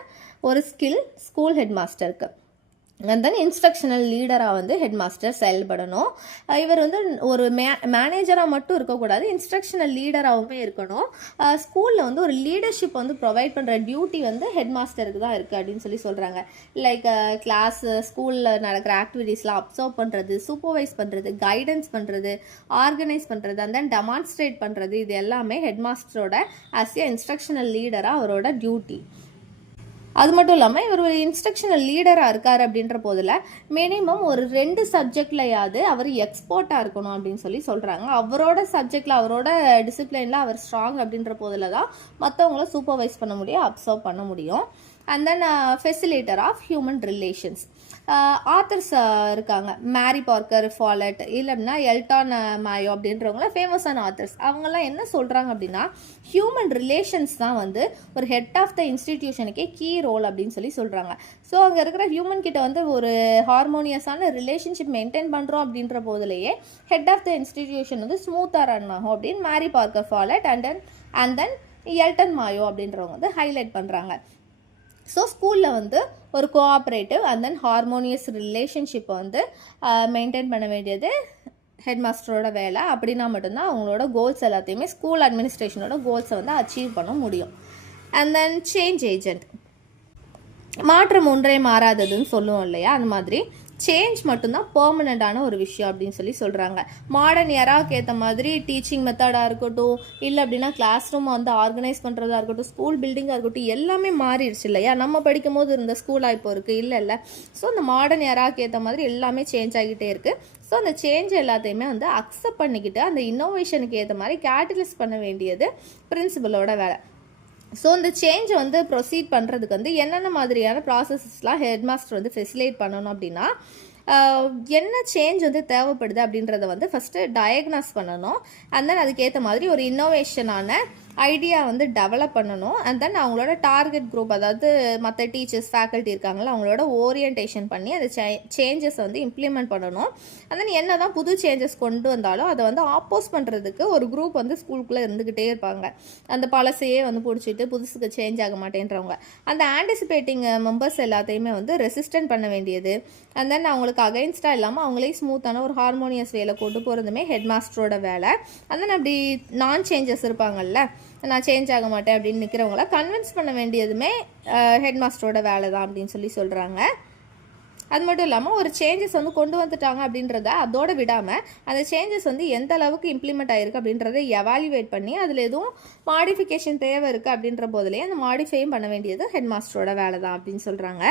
ஒரு ஸ்கில் ஸ்கூல் ஹெட் மாஸ்டருக்கு. அண்ட் தென் இன்ஸ்ட்ரக்ஷனல் லீடராக வந்து ஹெட் மாஸ்டர் செயல்படணும். இவர் வந்து ஒரு மேனேஜராக மட்டும் இருக்கக்கூடாது, இன்ஸ்ட்ரக்ஷனல் லீடராகவுமே இருக்கணும். ஸ்கூலில் வந்து ஒரு லீடர்ஷிப் வந்து ப்ரொவைட் பண்ணுற டியூட்டி வந்து ஹெட் மாஸ்டருக்கு தான் இருக்குது அப்படின்னு சொல்கிறாங்க. லைக் கிளாஸ், ஸ்கூலில் நடக்கிற ஆக்டிவிட்டீஸ்லாம் அப்சர்வ் பண்ணுறது, சூப்பர்வைஸ் பண்ணுறது, கைடன்ஸ் பண்ணுறது, ஆர்கனைஸ் பண்ணுறது, அண்ட் தென் டெமான்ஸ்ட்ரேட் பண்ணுறது, இது எல்லாமே ஹெட் மாஸ்டரோட ஆஸ் ஏ இன்ஸ்ட்ரக்ஷனல் லீடராக அவரோட டியூட்டி. அது மட்டும் இல்லாமல் இவர் ஒரு இன்ஸ்ட்ரக்ஷனல் லீடராக இருக்கார் அப்படின்ற போதில் மினிமம் ஒரு 2 சப்ஜெக்ட்லையாவது அவர் எக்ஸ்போர்ட்டாக இருக்கணும் அப்படின்னு சொல்லி சொல்கிறாங்க. அவரோட சப்ஜெக்டில் அவரோட டிசிப்ளினில் அவர் ஸ்ட்ராங் அப்படின்ற போதில் தான் மற்றவங்கள சூப்பர்வைஸ் பண்ண முடியும், அப்சர்வ் பண்ண முடியும். And then facilitator of human relations. Authors இருக்காங்க, மேரி பார்க்கர் ஃபாலட், இல்லை அப்படின்னா எல்டான் மாயோ அப்படின்றவங்கள ஃபேமஸான ஆத்தர்ஸ். அவங்கெல்லாம் என்ன சொல்கிறாங்க அப்படின்னா ஹியூமன் ரிலேஷன்ஸ் தான் வந்து ஒரு ஹெட் ஆஃப் த இன்ஸ்டிடியூஷனுக்கே கீ ரோல் அப்படின்னு சொல்லி சொல்கிறாங்க. ஸோ அங்கே இருக்கிற ஹியூமன் கிட்ட வந்து ஒரு ஹார்மோனியஸான ரிலேஷன்ஷிப் மெயின்டைன் பண்ணுறோம் அப்படின்ற போதிலேயே ஹெட் ஆஃப் த இன்ஸ்டிடியூஷன் வந்து ஸ்மூத்தாக ரன் ஆகும் அப்படின்னு Mary Parker Follett and then Elton Mayo அப்படின்றவங்க வந்து ஹைலைட் பண்ணுறாங்க. ஸோ ஸ்கூலில் வந்து ஒரு கோஆப்ரேட்டிவ் அண்ட் தென் ஹார்மோனியஸ் ரிலேஷன்ஷிப்பை வந்து மெயின்டைன் பண்ண வேண்டியது ஹெட் மாஸ்டரோட வேலை. அப்படின்னா மட்டும்தான் அவங்களோட கோல்ஸ் எல்லாத்தையுமே ஸ்கூல் அட்மினிஸ்ட்ரேஷனோட கோல்ஸை வந்து அச்சீவ் பண்ண முடியும். அண்ட் தென் சேஞ்ச் ஏஜென்ட், மாற்றம் ஒன்றே மாறாததுன்னு சொல்லுவோம் இல்லையா, அந்த மாதிரி சேஞ்ச் மட்டும்தான் பெர்மனண்டான ஒரு விஷயம் அப்படின்னு சொல்லி சொல்கிறாங்க. மாடர்ன் எராக்கு ஏற்ற மாதிரி டீச்சிங் மெத்தடாக இருக்கட்டும், இல்லை அப்படின்னா கிளாஸ் ரூம் வந்து ஆர்கனைஸ் பண்ணுறதா இருக்கட்டும், ஸ்கூல் பில்டிங்காக இருக்கட்டும், எல்லாமே மாறிடுச்சு இல்லையா. நம்ம படிக்கும் போது இருந்த ஸ்கூலாக இப்போ இருக்குது இல்லை. ஸோ அந்த மாடர்ன் எராக்கு ஏற்ற மாதிரி எல்லாமே சேஞ்ச் ஆகிட்டே இருக்குது. ஸோ அந்த சேஞ்ச் எல்லாத்தையுமே வந்து அக்செப்ட் பண்ணிக்கிட்டு அந்த இன்னோவேஷனுக்கு ஏற்ற மாதிரி கேட்டலிஸ்ட் பண்ண வேண்டியது பிரின்சிபலோட வேலை. ஸோ இந்த சேஞ்சை வந்து ப்ரொசீட் பண்ணுறதுக்கு வந்து என்னென்ன மாதிரியான ப்ராசஸஸ்லாம் ஹெட் மாஸ்டர் வந்து ஃபெசிலேட் பண்ணணும் அப்படின்னா, என்ன சேஞ்ச் வந்து தேவைப்படுது அப்படின்றத வந்து ஃபஸ்ட்டு டயக்னாஸ் பண்ணணும். அண்ட் தென் அதுக்கேற்ற மாதிரி ஒரு இன்னோவேஷனான ஐடியா வந்து டெவலப் பண்ணணும். அண்ட் தென் அவங்களோட டார்கெட் குரூப், அதாவது மற்ற டீச்சர்ஸ் ஃபேக்கல்ட்டி இருக்காங்களா, அவங்களோட ஓரியன்டேஷன் பண்ணி அந்த சேஞ்சஸ் வந்து இம்ப்ளிமெண்ட் பண்ணணும். அண்ட் தென் என்ன தான் புது சேஞ்சஸ் கொண்டு வந்தாலும் அதை வந்து ஆப்போஸ் பண்ணுறதுக்கு ஒரு குரூப் வந்து ஸ்கூலுக்குள்ளே இருந்துக்கிட்டே இருப்பாங்க. அந்த பழசையே வந்து பிடிச்சிட்டு புதுசுக்கு சேஞ்ச் ஆக மாட்டேன்றவங்க. அந்த ஆன்டிசிபேட்டிங் மெம்பர்ஸ் எல்லாத்தையுமே வந்து ரெசிஸ்டன்ட் பண்ண வேண்டியது. அண்ட் தென் அவங்களுக்கு அகைன்ஸ்டாக இல்லாமல் அவங்களே ஸ்மூத்தான ஒரு ஹார்மோனியஸ் வேலை கொண்டு போகிறதுமே ஹெட் மாஸ்டரோட வேலை. அண்ட் தென் அப்படி நான் சேஞ்சஸ் இருப்பாங்கல்ல, நான் சேஞ்ச் ஆக மாட்டேன் அப்படின்னு நிற்கிறவங்கள கன்வின்ஸ் பண்ண வேண்டியதுமே ஹெட் மாஸ்டரோட வேலை தான் அப்படின்னு சொல்லி சொல்கிறாங்க. அது மட்டும் இல்லாமல் ஒரு சேஞ்சஸ் வந்து கொண்டு வந்துட்டாங்க அப்படின்றத அதோடு விடாமல் அந்த சேஞ்சஸ் வந்து எந்த அளவுக்கு இம்ப்ளிமெண்ட் ஆகிருக்கு அப்படின்றத எவாலுவேட் பண்ணி அதில் எதுவும் மாடிஃபிகேஷன் தேவை இருக்குது அப்படின்ற போதிலே அந்த மாடிஃபையும் பண்ண வேண்டியது ஹெட் மாஸ்டரோட வேலை தான் அப்படின்னு சொல்கிறாங்க.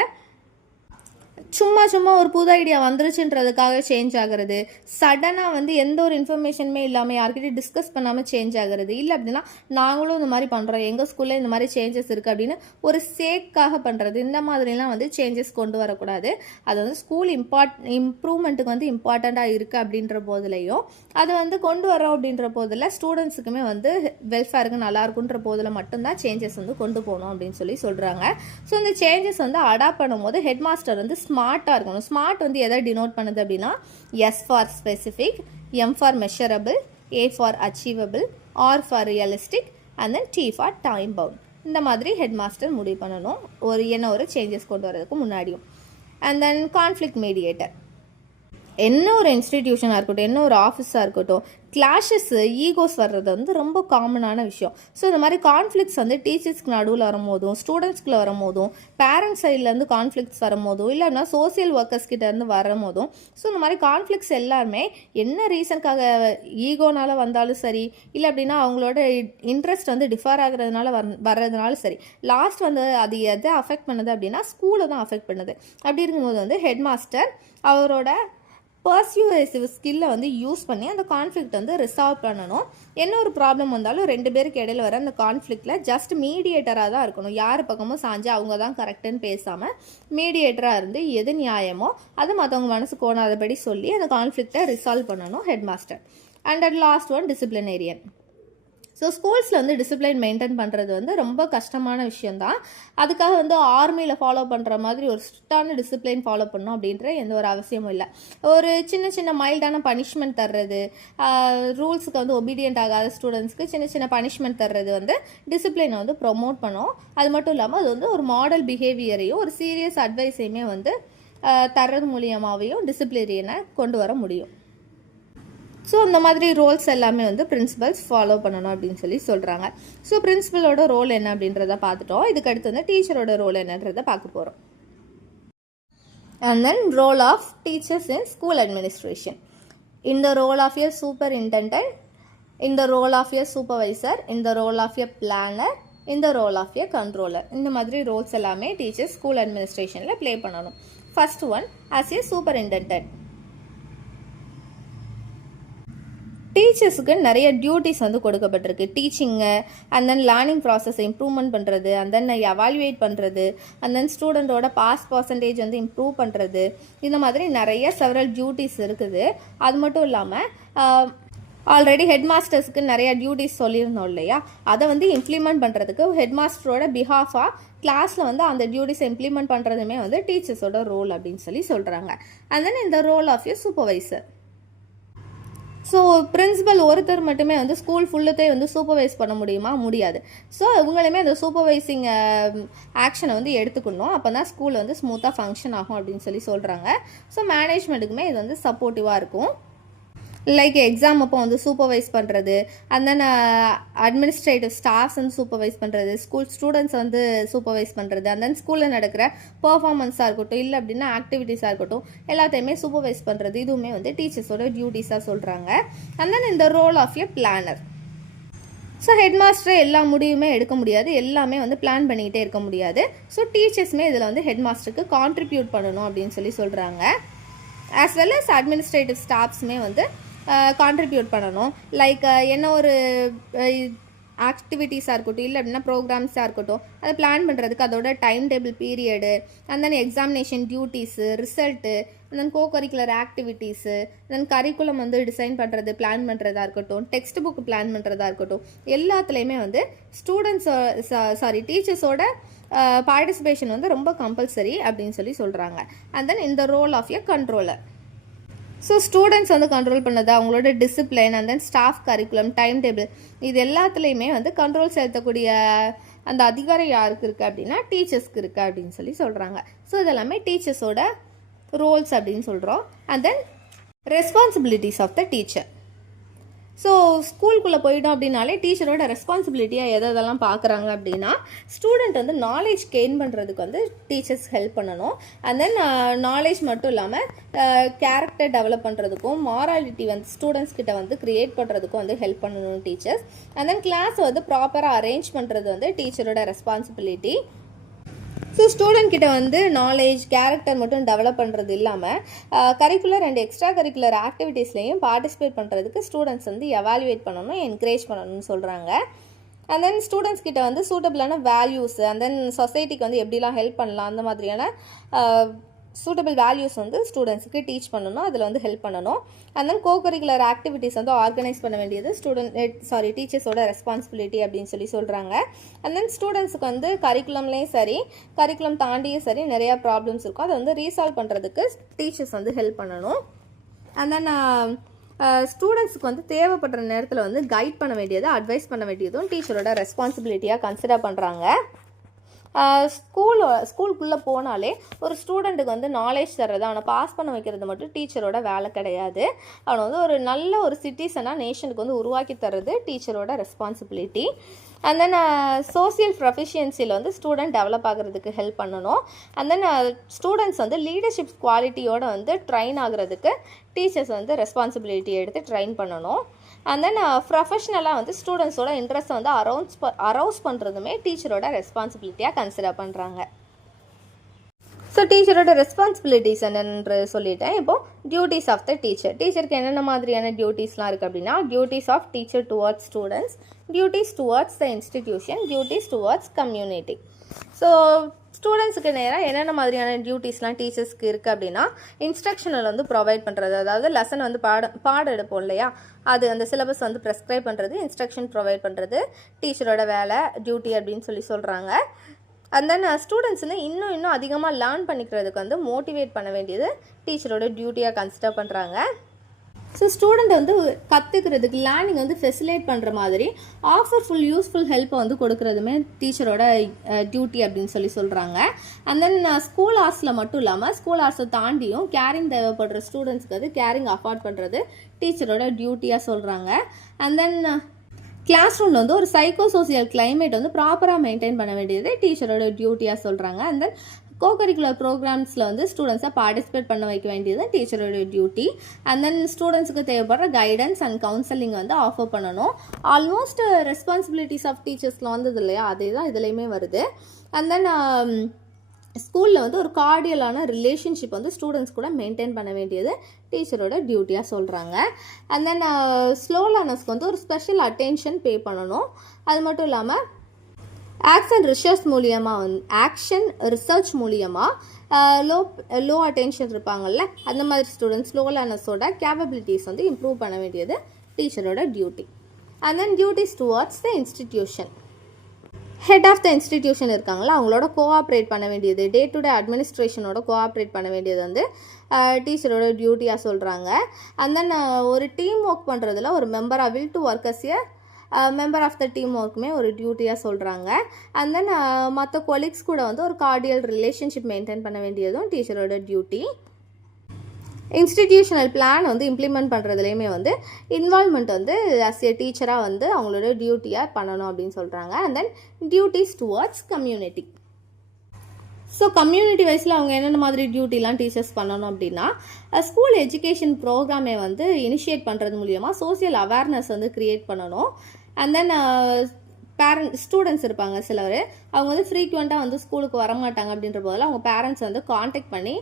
சும்மா ஒரு புது ஐடியா வந்துருச்சுன்றதுக்காக சேஞ்ச் ஆகிறது, சடனாக வந்து எந்த ஒரு இன்ஃபர்மேஷனுமே இல்லாமல் யார்கிட்டையும் டிஸ்கஸ் பண்ணாமல் சேஞ்ச் ஆகிறது, இல்லை அப்படின்னா நாங்களும் இந்த மாதிரி பண்ணுறோம், எங்கள் ஸ்கூலில் இந்த மாதிரி சேஞ்சஸ் இருக்குது அப்படின்னு ஒரு சேக்காக பண்ணுறது, இந்த மாதிரிலாம் வந்து சேஞ்சஸ் கொண்டு வரக்கூடாது. அது வந்து ஸ்கூல் இம்ப்ரூவ்மெண்ட்டுக்கு வந்து இம்பார்ட்டண்ட்டாக இருக்குது அப்படின்ற போதிலையும் அது வந்து கொண்டு வரோம் அப்படின்ற போதில் ஸ்டூடெண்ட்ஸுக்குமே வந்து வெல்ஃபேருக்கு நல்லாயிருக்குன்ற போதில் மட்டும்தான் சேஞ்சஸ் வந்து கொண்டு போகணும் அப்படின்னு சொல்லி சொல்கிறாங்க. ஸோ இந்த சேஞ்சஸ் வந்து அடாப்ட் பண்ணும்போது ஹெட் மாஸ்டர் வந்து ஸ்மார்ட்டாக இருக்கணும். ஸ்மார்ட் வந்து எதை டினோட் பண்ணுது அப்படின்னா, S for specific, M for measurable, A for achievable, R for realistic, and then T for time bound. இந்த மாதிரி ஹெட் மாஸ்டர் முடிவு பண்ணணும் ஒரு சேஞ்சஸ் கொண்டு வரதுக்கு முன்னாடியும். And then conflict mediator. என்ன ஒரு இன்ஸ்டிடியூஷனாக இருக்கட்டும், என்ன ஒரு ஆஃபீஸாக இருக்கட்டும், கிளாஷஸ், ஈகோஸ் வர்றது வந்து ரொம்ப காமனான விஷயம். ஸோ இந்த மாதிரி கான்ஃப்ளிக்ஸ் வந்து டீச்சர்ஸ்க்கு நடுவில் வரும்போதும், ஸ்டூடெண்ட்ஸ்குள்ளே வரும்போதும், பேரண்ட்ஸ் சைட்லேருந்து கான்ஃப்ளிக்ஸ் வரும்போதும், இல்லைன்னா சோசியல் ஒர்க்கர்ஸ் கிட்டேருந்து வரும்போதும், ஸோ இந்த மாதிரி கான்ஃப்ளிக்ஸ் எல்லாருமே என்ன ரீசனுக்காக ஈகோனால வந்தாலும் சரி, இல்லை அப்படின்னா அவங்களோட இன்ட்ரெஸ்ட் வந்து டிஃபர் ஆகிறதுனால வர்றதுனால சரி, லாஸ்ட் வந்து அது எதை அஃபெக்ட் பண்ணுது அப்படின்னா ஸ்கூலை தான் அஃபெக்ட் பண்ணுது. அப்படி இருக்கும்போது வந்து ஹெட் மாஸ்டர் அவரோட பர்சியூசிவ் ஸ்கில்லை வந்து யூஸ் பண்ணி அந்த கான்ஃப்ளிக்ட் வந்து ரிசால்வ் பண்ணணும். என்ன ஒரு ப்ராப்ளம் வந்தாலும் 2 பேருக்கு இடையில வர அந்த கான்ஃப்ளிக்டில் ஜஸ்ட் மீடியேட்டராக தான் இருக்கணும். யார் பக்கமும் சாஞ்சு அவங்க தான் கரெக்டுன்னு பேசாமல் மீடியேட்டராக இருந்து எது நியாயமோ அது மற்றவங்க மனசு கோணாதபடி சொல்லி அந்த கான்ஃப்ளிக்டை ரிசால்வ் பண்ணணும் head master. And at last one disciplinarian. So ஸ்கூல்ஸில் வந்து டிசிப்ளின் மெயின்டைன் பண்ணுறது வந்து ரொம்ப கஷ்டமான விஷயந்தான். அதுக்காக வந்து ஆர்மியில் ஃபாலோ பண்ணுற மாதிரி ஒரு ஸ்ட்ரிக்டான டிசிப்ளின் ஃபாலோ பண்ணணும் அப்படின்ற எந்த ஒரு அவசியமும் இல்லை. ஒரு சின்ன மைல்டான பனிஷ்மெண்ட் தர்றது, ரூல்ஸுக்கு வந்து ஒபீடியன்ட் ஆகாத ஸ்டூடெண்ட்ஸ்க்கு சின்ன பனிஷ்மெண்ட் தர்றது வந்து டிசிப்ளினை வந்து ப்ரொமோட் பண்ணும். அது மட்டும் இல்லாமல் அது வந்து ஒரு மாடல் பிஹேவியரையும் ஒரு சீரியஸ் அட்வைஸையுமே வந்து தர்றது மூலியமாகவும் டிசிப்ளினை கொண்டு வர முடியும். ஸோ இந்த மாதிரி ரோல்ஸ் எல்லாமே வந்து பிரின்சிபல்ஸ் ஃபாலோ பண்ணணும் அப்படின்னு சொல்லி சொல்கிறாங்க. ஸோ பிரின்சிபலோட ரோல் என்ன அப்படின்றத பார்த்துட்டோம். இதுக்கு அடுத்து வந்து டீச்சரோட ரோல் என்னன்றதை பார்க்க போகிறோம். And then role of teachers in school administration. In the role of a superintendent, in the role of a supervisor, in the role of a planner, இந்த ரோல் ஆஃப் எ கண்ட்ரோலர். இந்த மாதிரி ரோல்ஸ் எல்லாமே டீச்சர்ஸ் ஸ்கூல் அட்மினிஸ்ட்ரேஷனில் ப்ளே பண்ணணும். First one as a superintendent. டீச்சர்ஸுக்கு நிறைய டியூட்டிஸ் வந்து கொடுக்கப்பட்டிருக்கு. டீச்சிங்கு அண்ட் தென் லேர்னிங் ப்ராசஸை இம்ப்ரூவ்மெண்ட் பண்ணுறது, அண்ட் தென் எவாலுவேட் பண்ணுறது, அண்ட் தென் ஸ்டூடெண்ட்டோட பாஸ் பர்சன்டேஜ் வந்து இம்ப்ரூவ் பண்ணுறது, இந்த மாதிரி நிறைய செவரல் டியூட்டிஸ் இருக்குது. அது மட்டும் இல்லாமல் ஆல்ரெடி ஹெட் மாஸ்டர்ஸ்க்கு நிறைய டியூட்டிஸ் சொல்லியிருந்தோம் இல்லையா, அதை வந்து இம்ப்ளிமெண்ட் பண்ணுறதுக்கு ஹெட் மாஸ்டரோட பிஹாஃபாக கிளாஸில் வந்து அந்த டியூட்டிஸை இம்ப்ளிமெண்ட் பண்ணுறதுமே வந்து டீச்சர்ஸோட ரோல் அப்படின்னு சொல்கிறாங்க. அண்ட் தென் இந்த role of you supervisor. So principal ஒருத்தர் மட்டுமே வந்து ஸ்கூல் ஃபுல்லுத்தே வந்து சூப்பர்வைஸ் பண்ண முடியுமா? முடியாது. ஸோ இவங்களுமே அந்த சூப்பர்வைசிங் ஆக்ஷனை வந்து எடுத்துக்கணும். அப்போ தான் ஸ்கூல் வந்து ஸ்மூத்தாக ஃபங்க்ஷன் ஆகும் அப்படின்னு சொல்கிறாங்க. ஸோ மேனேஜ்மெண்ட்டுக்குமே இது வந்து சப்போர்ட்டிவாக இருக்கும். லைக் எக்ஸாம் அப்போ வந்து சூப்பர்வைஸ் பண்ணுறது, அண்ட் தென் அட்மினிஸ்ட்ரேட்டிவ் ஸ்டாஃப்ஸ் வந்து சூப்பர்வைஸ் பண்ணுறது, ஸ்கூல் ஸ்டூடெண்ட்ஸ் வந்து சூப்பர்வைஸ் பண்ணுறது, அண்ட் தென் ஸ்கூலில் நடக்கிற பர்ஃபார்மன்ஸாக இருக்கட்டும், இல்லை அப்படின்னா ஆக்டிவிட்டீஸாக இருக்கட்டும், எல்லாத்தையுமே சூப்பர்வைஸ் பண்ணுறது, இதுவுமே வந்து டீச்சர்ஸோட டியூட்டிஸாக சொல்கிறாங்க. அண்ட் தென் இந்த role of a planner. So head மாஸ்டரே எல்லா முடிவுமே எடுக்க முடியாது, எல்லாமே வந்து பிளான் பண்ணிக்கிட்டே இருக்க முடியாது. ஸோ டீச்சர்ஸுமே இதில் வந்து ஹெட் மாஸ்டருக்கு கான்ட்ரிபியூட் பண்ணணும் அப்படின்னு சொல்கிறாங்க. ஆஸ் வெல் அஸ் அட்மினிஸ்ட்ரேட்டிவ் ஸ்டாஃப்ஸுமே வந்து கான்ட்ரிபியூட் பண்ணணும். லைக் என்ன ஒரு ஆக்டிவிட்டீஸாக இருக்கட்டும், இல்லை அப்படின்னா ப்ரோக்ராம்ஸாக இருக்கட்டும், அதை பிளான் பண்ணுறதுக்கு அதோட time table period, and then examination duties, result, and then curricular activities, then curriculum வந்து டிசைன் பண்ணுறது, பிளான் பண்ணுறதா இருக்கட்டும், டெக்ஸ்ட் புக் பிளான் பண்ணுறதா இருக்கட்டும், எல்லாத்துலேயுமே வந்து டீச்சர்ஸோட பார்ட்டிசிபேஷன் வந்து ரொம்ப கம்பல்சரி அப்படின்னு சொல்கிறாங்க. அண்ட் தென் இந்த role of a controller. So students வந்து கண்ட்ரோல் பண்ணது, அவங்களோட discipline, and then staff curriculum, time table, இது எல்லாத்துலேயுமே வந்து கண்ட்ரோல் செலுத்தக்கூடிய அந்த அதிகாரம் யாருக்கு இருக்குது அப்படின்னா டீச்சர்ஸ்க்கு இருக்குது அப்படின்னு சொல்கிறாங்க. ஸோ இதெல்லாமே டீச்சர்ஸோட ரோல்ஸ் அப்படின்னு சொல்கிறோம். And then responsibilities of the teacher. So ஸ்கூலுக்குள்ளே போயிட்டோம் அப்படின்னாலே டீச்சரோட ரெஸ்பான்சிபிலிட்டியாக எதெல்லாம் பார்க்குறாங்க அப்படின்னா, ஸ்டூடெண்ட் வந்து நாலேஜ் கெயின் பண்ணுறதுக்கு வந்து டீச்சர்ஸ் ஹெல்ப் பண்ணணும். அண்ட் தென் நாலேஜ் மட்டும் இல்லாமல் கேரக்டர் டெவலப் பண்ணுறதுக்கும், மாராலிட்டி வந்து ஸ்டூடெண்ட்ஸ் கிட்ட வந்து க்ரியேட் பண்ணுறதுக்கும் வந்து ஹெல்ப் பண்ணணும் டீச்சர்ஸ். அண்ட் தென் கிளாஸ் வந்து ப்ராப்பராக அரேஞ்ச் பண்ணுறது வந்து டீச்சரோட ரெஸ்பான்சிபிலிட்டி. ஸோ ஸ்டூடெண்ட் கிட்ட வந்து நாலேஜ், கேரக்டர் மட்டும் டெவலப் பண்ணுறது இல்லாமல் கரிக்குலர் அண்ட் எக்ஸ்ட்ரா கரிக்குலர் ஆக்டிவிட்டீஸ்லையும் பார்ட்டிசிபேட் பண்ணுறதுக்கு ஸ்டூடெண்ட்ஸ் வந்து எவாலுவேட் பண்ணணும், என்கரேஜ் பண்ணணும்னு சொல்கிறாங்க. அண்ட் தென் ஸ்டூடெண்ட்ஸ் கிட்ட வந்து சூட்டபிளான வேல்யூஸ், அண்ட் தென் சொசைட்டிக்கு வந்து எப்படிலாம் ஹெல்ப் பண்ணலாம், அந்த மாதிரியான சூட்டபிள் வேல்யூஸ் வந்து ஸ்டூடெண்ட்ஸுக்கு டீச் பண்ணணும், அதில் வந்து ஹெல்ப் பண்ணணும். அண்ட் தென் கரிக்குலர் ஆக்டிவிட்டீஸ் வந்து ஆர்கனைஸ் பண்ண வேண்டியது டீச்சர்ஸோட ரெஸ்பான்சிபிலிட்டி அப்படின்னு சொல்கிறாங்க. அண்ட் தென் ஸ்டூடெண்ட்ஸுக்கு வந்து கரிக்குலம்லேயும் சரி, கரிக்குலம் தாண்டியும் சரி நிறையா ப்ராப்ளம்ஸ் இருக்கும், அதை வந்து ரீசால்வ் பண்ணுறதுக்கு டீச்சர்ஸ் வந்து ஹெல்ப் பண்ணணும். அண்ட் தென் ஸ்டூடெண்ட்ஸுக்கு வந்து தேவைப்படுற நேரத்தில் வந்து கைட் பண்ண வேண்டியது, அட்வைஸ் பண்ண வேண்டியதும் டீச்சரோட ரெஸ்பான்சிபிலிட்டியாக கன்சிடர் பண்ணுறாங்க. ஸ்கூலுக்குள்ளே போனாலே ஒரு ஸ்டூடெண்ட்டுக்கு வந்து நாலேஜ் தர்றது, அவனை பாஸ் பண்ண வைக்கிறது மட்டும் டீச்சரோட வேலை கிடையாது. அவனை வந்து ஒரு நல்ல ஒரு சிட்டிசனாக நேஷனுக்கு வந்து உருவாக்கி தர்றது டீச்சரோட ரெஸ்பான்சிபிலிட்டி. அண்ட் தென் சோசியல் ப்ரொஃபிஷியன்சியில் வந்து ஸ்டூடெண்ட் டெவலப் ஆகிறதுக்கு ஹெல்ப் பண்ணணும். அண்ட் தென் ஸ்டூடெண்ட்ஸ் வந்து லீடர்ஷிப் குவாலிட்டியோடு வந்து ட்ரைன் ஆகிறதுக்கு டீச்சர்ஸ் வந்து ரெஸ்பான்சிபிலிட்டி எடுத்து ட்ரைன் பண்ணணும். அண்ட் தென் ப்ரொஃபஷ்னலாக வந்து ஸ்டூடெண்ட்ஸோட இன்ட்ரெஸ்ட்டை வந்து அரௌஸ் பண்ணுறதுமே டீச்சரோட ரெஸ்பான்சிபிலிட்டியாக கன்சிடர் பண்ணுறாங்க. ஸோ டீச்சரோட ரெஸ்பான்சிபிலிட்டிஸ் என்னென்று சொல்லிட்டேன். இப்போது டியூட்டிஸ் ஆஃப் த டீச்சர். டீச்சருக்கு என்னென்ன மாதிரியான டியூட்டிஸ்லாம் இருக்குது அப்படின்னா, duties of teacher towards students, duties towards the institution, duties towards community. So ஸ்டூடெண்ட்ஸுக்கு நேராக என்னென்ன மாதிரியான டியூட்டிஸ்லாம் டீச்சர்ஸ்க்கு இருக்குது அப்படின்னா, இன்ஸ்ட்ரக்ஷனல் வந்து ப்ரொவைட் பண்ணுறது, அதாவது லெசன் வந்து பாடம் எடுப்போம் இல்லையா, அது அந்த சிலபஸ் வந்து ப்ரெஸ்கிரைப் பண்ணுறது, இன்ஸ்ட்ரக்ஷன் ப்ரொவைட் பண்ணுறது டீச்சரோட வேலை, டியூட்டி அப்படின்னு சொல்கிறாங்க. அண்ட் தென் ஸ்டூடெண்ட்ஸ் வந்து இன்னும் அதிகமாக லேர்ன் பண்ணிக்கிறதுக்கு வந்து மோட்டிவேட் பண்ண வேண்டியது டீச்சரோட டியூட்டியாக கன்சிடர் பண்ணுறாங்க. ஸோ ஸ்டூடெண்ட் வந்து கற்றுக்கிறதுக்கு லேர்னிங் வந்து ஃபெசிலேட் பண்ணுற மாதிரி ஆஃபர்ஃபுல் யூஸ்ஃபுல் ஹெல்ப்பை வந்து கொடுக்குறதுமே டீச்சரோட டியூட்டி அப்படின்னு சொல்கிறாங்க. அண்ட் தென் ஸ்கூல் ஹார்ஸில் மட்டும் இல்லாமல் ஸ்கூல் ஹார்ஸை தாண்டியும் கேரிங் தேவைப்படுற ஸ்டூடெண்ட்ஸ்க்கு வந்து கேரிங் அஃபோர்ட் பண்ணுறது டீச்சரோட டியூட்டியாக சொல்கிறாங்க. அண்ட் தென் கிளாஸ் ரூமில் வந்து ஒரு சைக்கோ சோசியல் கிளைமேட் வந்து ப்ராப்பராக மெயின்டைன் பண்ண வேண்டியது டீச்சரோட டியூட்டியாக சொல்கிறாங்க. அண்ட் தென் கோ-கரிக்குலர் ப்ரோக்ராம்ஸில் வந்து ஸ்டூடெண்ட்ஸை பார்ட்டிசிபேட் பண்ண வைக்க வேண்டியது டீச்சரோட டியூட்டி. அண்ட் தென் ஸ்டூடெண்ட்ஸுக்கு தேவைப்படுற கைடன்ஸ் அண்ட் கவுன்சிலிங் வந்து ஆஃபர் பண்ணணும். ஆல்மோஸ்ட் ரெஸ்பான்சிபிலிட்டிஸ் ஆஃப் டீச்சர்ஸில் வந்தது இல்லையா, அதே தான் இதுலேயுமே வருது. அண்ட் தென் ஸ்கூலில் வந்து ஒரு கார்டியலான ரிலேஷன்ஷிப் வந்து ஸ்டூடெண்ட்ஸ் கூட மெயின்டைன் பண்ண வேண்டியது டீச்சரோட டியூட்டியாக சொல்கிறாங்க. அண்ட் தென் ஸ்லோ லேர்னர்ஸ்க்கு வந்து ஒரு ஸ்பெஷல் அட்டென்ஷன் பே பண்ணணும். அது மட்டும் இல்லாமல் ஆக்ஷன் ரிசர்ச் மூலியமாக லோ அட்டென்ஷன் இருப்பாங்கல்ல, அந்த மாதிரி ஸ்டூடெண்ட்ஸ் ஸ்லோ லேர்னர்ஸோட கேப்பபிலிட்டிஸ் வந்து இம்ப்ரூவ் பண்ண வேண்டியது டீச்சரோட duty. And then duties towards the institution. Head of the institution இருக்காங்களா, அவங்களோட கோஆப்ரேட் பண்ண வேண்டியது, டே டு டே அட்மினிஸ்ட்ரேஷனோட கோஆப்ரேட் பண்ண வேண்டியது வந்து டீச்சரோட டியூட்டியாக சொல்கிறாங்க. அண்ட் தென் ஒரு டீம் ஒர்க் பண்ணுறதுல ஒரு மெம்பராக will to work as member of the team ஒர்க்குமே ஒரு டியூட்டியாக சொல்கிறாங்க. அண்ட் தென் மற்ற கொலீக்ஸ் கூட வந்து ஒரு கார்டியல் ரிலேஷன்ஷிப் மெயின்டைன் பண்ண வேண்டியதும் டீச்சரோட டியூட்டி. இன்ஸ்டிடியூஷனல் பிளான் வந்து இம்ப்ளிமெண்ட் பண்ணுறதுலேயுமே வந்து இன்வால்மெண்ட் வந்து ஆஸ் ஏ டீச்சராக வந்து அவங்களோட டியூட்டியாக பண்ணணும் அப்படின்னு சொல்கிறாங்க. And then duties towards community. So community வைஸில் அவங்க என்னென்ன மாதிரி டியூட்டிலாம் டீச்சர்ஸ் பண்ணணும் அப்படின்னா, ஸ்கூல் எஜுகேஷன் ப்ரோக்ராமை வந்து இனிஷியேட் பண்ணுறது மூலியமாக சோசியல் அவேர்னஸ் வந்து க்ரியேட் பண்ணணும். அண்ட் தென் ஸ்டூடெண்ட்ஸ் இருப்பாங்க சிலர், அவங்க வந்து ஃப்ரீக்வெண்ட்டாக வந்து ஸ்கூலுக்கு வரமாட்டாங்க அப்படின்ற போதில் அவங்க பேரண்ட்ஸ் வந்து காண்டாக்ட் பண்ணி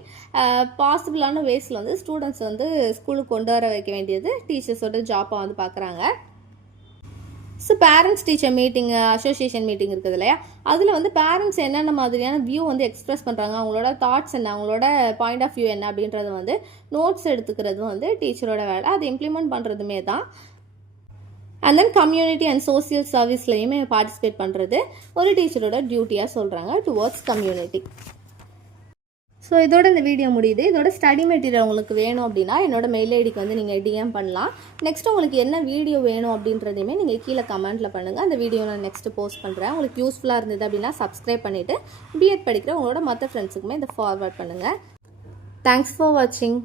பாசிபிளான வேஸில் வந்து ஸ்டூடெண்ட்ஸ் வந்து ஸ்கூலுக்கு கொண்டு வர வைக்க வேண்டியது டீச்சர்ஸோட ஜாப்பாக வந்து பார்க்குறாங்க. So parents teacher meeting, association meeting இருக்குது இல்லையா, அதில் வந்து பேரண்ட்ஸ் என்னென்ன மாதிரியான வியூ வந்து எக்ஸ்ப்ரெஸ் பண்ணுறாங்க, அவங்களோட தாட்ஸ் என்ன, அவங்களோட பாயிண்ட் ஆஃப் வியூ என்ன அப்படின்றத வந்து நோட்ஸ் எடுத்துக்கிறதும் வந்து டீச்சரோட வேலை, அதை இம்ப்ளிமெண்ட் பண்ணுறதுமே தான். And then community and social சர்வீஸ்லையுமே பார்ட்டிசிபேட் பண்ணுறது ஒரு டீச்சரோட டியூட்டியாக சொல்கிறாங்க டுவர்ட்ஸ் கம்யூனிட்டி. ஸோ இதோட இந்த வீடியோ முடியுது. இதோட ஸ்டடி மெட்டீரியல் உங்களுக்கு வேணும் அப்படின்னா என்னோட மெயில் ஐடிக்கு வந்து நீங்கள் டிஎம் பண்ணலாம். நெக்ஸ்ட் உங்களுக்கு என்ன வீடியோ வேணும் அப்படின்றதையுமே நீங்கள் கீழே கமெண்ட்டில் பண்ணுங்கள். அந்த வீடியோ நான் நெக்ஸ்ட்டு போஸ்ட் பண்ணுறேன். உங்களுக்கு யூஸ்ஃபுல்லாக இருந்தது அப்படின்னா சப்ஸ்கிரைப் பண்ணிவிட்டு பிஎட் படிக்கிற உங்களோட மற்ற ஃப்ரெண்ட்ஸுக்குமே இதை ஃபார்வர்ட் பண்ணுங்கள். தேங்க்ஸ் ஃபார் வாட்சிங்.